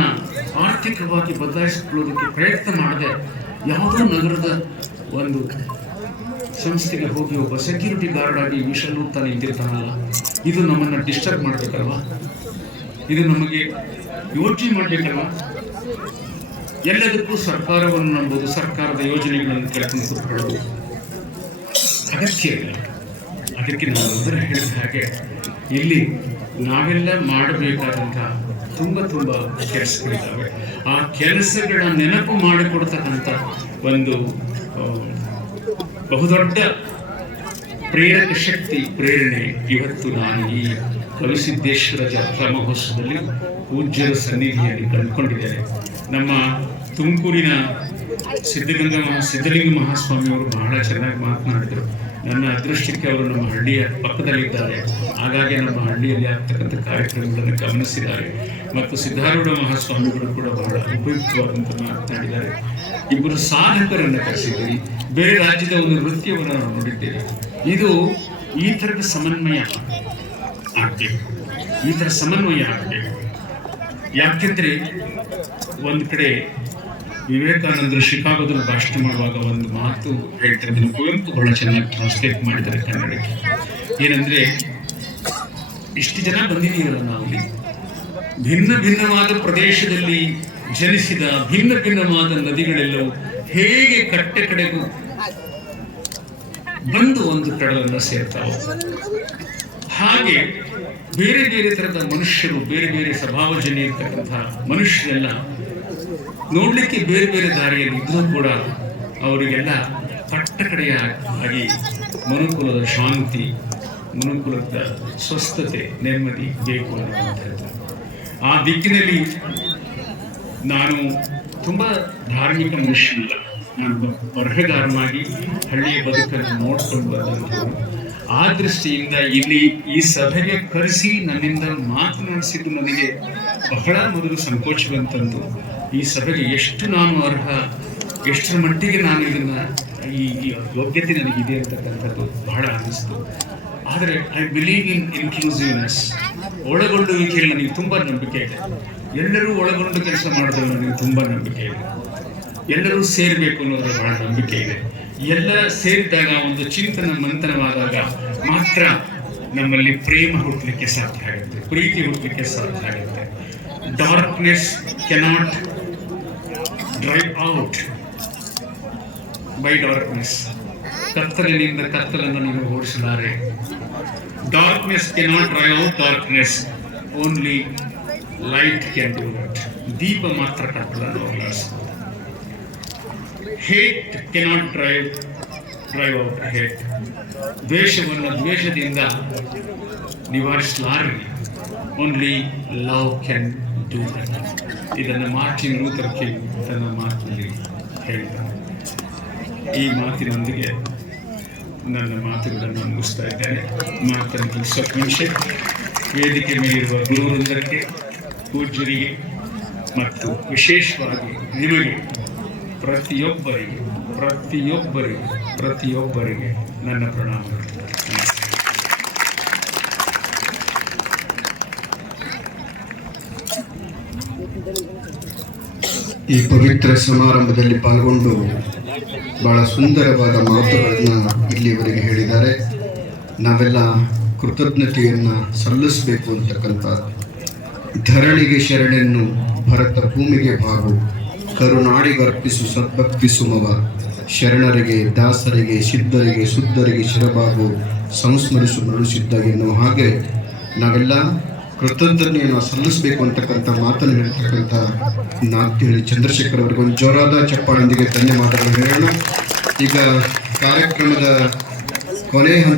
ಆರ್ಥಿಕವಾಗಿ ಬದಲಾಯಿಸಿಕೊಳ್ಳೋದಕ್ಕೆ ಪ್ರಯತ್ನ ಮಾಡದೆ ಯಾವುದೋ ನಗರದ ಒಂದು ಸಂಸ್ಥೆಗೆ ಹೋಗಿ ಒಬ್ಬ ಸೆಕ್ಯೂರಿಟಿ ಗಾರ್ಡ್ ಆಗಿ ವಿಷಲೂತ್ತ ನಿಂತಿರ್ತಾನಲ್ಲ, ಇದು ನಮ್ಮನ್ನು ಡಿಸ್ಟರ್ಬ್ ಮಾಡಬೇಕಲ್ವಾ? ಇದು ನಮಗೆ ಯೋಚನೆ ಮಾಡಬೇಕಲ್ವಾ? ಎಲ್ಲದಕ್ಕೂ ಸರ್ಕಾರವನ್ನು ನಂಬೋದು, ಸರ್ಕಾರದ ಯೋಜನೆಗಳನ್ನು ಕೇಳ್ಕೊಂಡು ಕೂತ್ಕೊಳ್ಳೋದು ಅಗತ್ಯ ಇಲ್ಲ. ಅದಕ್ಕೆ ನಾವು ಮೊದಲು ಹೇಳಿದ ಹಾಗೆ ಇಲ್ಲಿ ನಾವೆಲ್ಲ ಮಾಡಬೇಕಾದಂಥ ತುಂಬ ಕೆಲಸಗಳಿದ್ದಾವೆ. ಆ ಕೆಲಸಗಳ ನೆನಪು ಮಾಡಿಕೊಡ್ತಕ್ಕಂಥ ಒಂದು ಬಹುದೊಡ್ಡ ಪ್ರೇರಕ ಶಕ್ತಿ, ಪ್ರೇರಣೆ ಇವತ್ತು ನಾನು ಈ ಕವಿಸಿದ್ದೇಶ್ವರ ಜಾತ್ರಾ ಮಹೋತ್ಸವದಲ್ಲಿ ಪೂಜ್ಯರ ಸನ್ನಿಧಿಯಲ್ಲಿ ಕಂಡುಕೊಂಡಿದ್ದೇನೆ. ನಮ್ಮ ತುಮಕೂರಿನ ಸಿದ್ಧಲಿಂಗ ಮಹಾಸ್ವಾಮಿಯವರು ಬಹಳ ಚೆನ್ನಾಗಿ ಮಾತನಾಡಿದರು. ನನ್ನ ಅದೃಷ್ಟಕ್ಕೆ ಅವರು ನಮ್ಮ ಹಳ್ಳಿಯ ಪಕ್ಕದಲ್ಲಿದ್ದಾರೆ. ಹಾಗಾಗಿ ನಮ್ಮ ಹಳ್ಳಿಯಲ್ಲಿ ಆಗ್ತಕ್ಕಂಥ ಕಾರ್ಯಕ್ರಮಗಳನ್ನು ಗಮನಿಸಿದ್ದಾರೆ. ಮತ್ತು ಸಿದ್ಧಾರೂಢ ಮಹಾಸ್ವಾಮಿಗಳು ಕೂಡ ಬಹಳ ಉಪಯುಕ್ತವಾದಂತ ಮಾತನಾಡಿದ್ದಾರೆ. ಇಬ್ಬರು ಸಾಧಕರನ್ನು ಕರೆಸಿದ್ದೀರಿ, ಬೇರೆ ರಾಜ್ಯದ ಒಂದು ನೃತ್ಯವನ್ನು ನಾವು ನೋಡಿದ್ದೇವೆ. ಇದು ಈ ಥರದ ಸಮನ್ವಯ ಆಗಬೇಕು, ಈ ಥರ ಸಮನ್ವಯ ಆಗಬೇಕು. ಯಾಕೆಂದ್ರೆ ಒಂದು ಕಡೆ ವಿವೇಕಾನಂದರು ಶಿಕಾಗೋದಲ್ಲಿ ಭಾಷಣ ಮಾಡುವಾಗ ಒಂದು ಮಾತು ಹೇಳ್ತಾರೆ, ಇದನ್ನು ಕುವೆಂಪು ಬಹಳ ಚೆನ್ನಾಗಿ ಟ್ರಾನ್ಸ್ಲೇಟ್ ಮಾಡಿದ್ದಾರೆ ಕನ್ನಡಕ್ಕೆ. ಏನಂದ್ರೆ, ಇಷ್ಟು ಜನ ಬಂದಿದ್ದೀವಲ್ಲ ನಾವು, ಭಿನ್ನ ಭಿನ್ನವಾದ ಪ್ರದೇಶದಲ್ಲಿ ಜನಿಸಿದ ಭಿನ್ನ ಭಿನ್ನವಾದ ನದಿಗಳೆಲ್ಲವೂ ಹೇಗೆ ಕಟ್ಟೆ ಕಡೆಗೂ ಬಂದು ಒಂದು ಕಡಲನ್ನು ಸೇರ್ತಾವೆ, ಹಾಗೆ ಬೇರೆ ಬೇರೆ ಥರದ ಮನುಷ್ಯರು, ಬೇರೆ ಬೇರೆ ಸ್ವಭಾವಜನ್ಯ ಇರ್ತಕ್ಕಂತಹ ಮನುಷ್ಯರೆಲ್ಲ ನೋಡ್ಲಿಕ್ಕೆ ಬೇರೆ ಬೇರೆ ದಾರಿಯಲ್ಲಿ ಇದ್ರೂ ಕೂಡ ಅವರಿಗೆಲ್ಲ ಕಟ್ಟಕಡೆಯಾಗಿ ಮನುಕುಲದ ಶಾಂತಿ, ಮನುಕುಲದ ಸ್ವಸ್ಥತೆ, ನೆಮ್ಮದಿ ಬೇಕು ಅನ್ನುವಂಥದ್ದು. ಆ ದಿಕ್ಕಿನಲ್ಲಿ ನಾನು ತುಂಬ ಧಾರ್ಮಿಕ ಮನುಷ್ಯನಲ್ಲ, ನಾನು ಬರಹಗಾರನಾಗಿ ಹಳ್ಳಿಯ ಬದುಕನ್ನು ನೋಡ್ಕೊಂಡು ಬಂದಂಥದ್ದು. ಆ ದೃಷ್ಟಿಯಿಂದ ಇಲ್ಲಿ ಈ ಸಭೆಗೆ ಕರೆಸಿ ನನ್ನಿಂದ ಮಾತನಾಡಿಸಿದ್ದು ನನಗೆ ಬಹಳ ಮೊದಲು ಸಂಕೋಚವಂತಂದು. ಈ ಸಭೆಗೆ ಎಷ್ಟು ನಾನು ಅರ್ಹ, ಎಷ್ಟರ ಮಟ್ಟಿಗೆ ನಾನು ಇದನ್ನು ಈ ಯೋಗ್ಯತೆ ನನಗಿದೆ ಅಂತಕ್ಕಂಥದ್ದು ಬಹಳ ಅನ್ನಿಸ್ತು. ಆದರೆ ಐ ಬಿಲೀವ್ ಇನ್ ಇನ್ಕ್ಲೂಸಿವ್ನೆಸ್, ಒಳಗೊಳ್ಳುವಿಕೆಯಲ್ಲಿ ನನಗೆ ತುಂಬ ನಂಬಿಕೆ ಇದೆ. ಎಲ್ಲರೂ ಒಳಗೊಂಡು ಕೆಲಸ ಮಾಡೋದ್ರಲ್ಲಿ ನನಗೆ ತುಂಬ ನಂಬಿಕೆ ಇದೆ. ಎಲ್ಲರೂ ಸೇರಬೇಕು ಅನ್ನೋದ್ರ ಬಹಳ ನಂಬಿಕೆ ಇದೆ. ಎಲ್ಲ ಸೇರಿದಾಗ ಒಂದು ಚಿಂತನ ಮಂಥನವಾದಾಗ ಮಾತ್ರ ನಮ್ಮಲ್ಲಿ ಪ್ರೇಮ ಹುಟ್ಟಲಿಕ್ಕೆ ಸಾಧ್ಯ ಆಗುತ್ತೆ, ಪ್ರೀತಿ ಹುಟ್ಟಲಿಕ್ಕೆ ಸಾಧ್ಯ ಆಗುತ್ತೆ. Darkness cannot drive out by darkness. ಕತ್ತಲಿನಿಂದ ಕತ್ತಲನ್ನು ನೀವು ಓಡಿಸಲಾರೆ. Darkness cannot drive out darkness, only light can do that. ದೀಪ ಮಾತ್ರ ಕತ್ತಲನ್ನು ಹೋಗಲಾಡಿಸಬಹುದು. Hate cannot drive out hate. ದ್ವೇಷವನ್ನು ದ್ವೇಷದಿಂದ ನಿವಾರಿಸಲಾರೆ. Only love can do that. ಇದನ್ನು ಮಾರ್ಟಿನ್ ಲೂಥರ್ ಕಿಂಗ್ ತನ್ನ ಮಾತಿನಲ್ಲಿ ಹೇಳಿದ್ದಾರೆ. ಈ ಮಾತಿನೊಂದಿಗೆ ನನ್ನ ಮಾತುಗಳನ್ನು ಮುಗಿಸ್ತಾ ಇದ್ದೇನೆ. ಮಾತನ್ನು ಮುಗಿಸೋಕೆ ಮುಂಚೆ ವೇದಿಕೆ ಮೇಲಿರುವ ಗುರುವೃಂದಕ್ಕೆ, ಪೂಜ್ಯರಿಗೆ ಮತ್ತು ವಿಶೇಷವಾಗಿ ನಿಮಗೆ ಪ್ರತಿಯೊಬ್ಬರಿಗೆ ನನ್ನ ಪ್ರಣಾಮಗಳು. ಈ ಪವಿತ್ರ ಸಮಾರಂಭದಲ್ಲಿ ಪಾಲ್ಗೊಂಡು ಬಹಳ ಸುಂದರವಾದ ಮಾತುಗಳನ್ನು ಇಲ್ಲಿವರೆಗೆ ಹೇಳಿದ್ದಾರೆ. ನಾವೆಲ್ಲ ಕೃತಜ್ಞತೆಯನ್ನು ಸಲ್ಲಿಸಬೇಕು ಅಂತಕ್ಕಂಥ. ಧರಣಿಗೆ ಶರಣೆನ್ನು ಭರತ ಭೂಮಿಗೆ ಭಾಗು, ಕರುನಾಡಿಗರ್ಪಿಸು ಸದ್ಭಕ್ತಿ ಸುಮವ, ಶರಣರಿಗೆ ದಾಸರಿಗೆ ಸಿದ್ಧರಿಗೆ ಶುದ್ಧರಿಗೆ ಶಿರಬಾಗು, ಸಂಸ್ಮರಿಸು ಮರಳುಸಿದ್ದ ಎನ್ನುವ ಹಾಗೆ ನಾವೆಲ್ಲ ಕೃತಜ್ಞತೆಯನ್ನು ಸಲ್ಲಿಸಬೇಕು ಅಂತಕ್ಕಂಥ ಮಾತನ್ನು ಹೇಳ್ತಕ್ಕಂಥ ನಾಟ್ಯಹಳ್ಳಿ ಚಂದ್ರಶೇಖರ್ ಅವರಿಗೆ ಒಂದು ಜೋರಾದ ಚಪ್ಪಾಳೊಂದಿಗೆ ಧನ್ಯವಾದಗಳು ಹೇಳೋಣ. ಈಗ ಕಾರ್ಯಕ್ರಮದ ಕೊನೆ ಹಂತ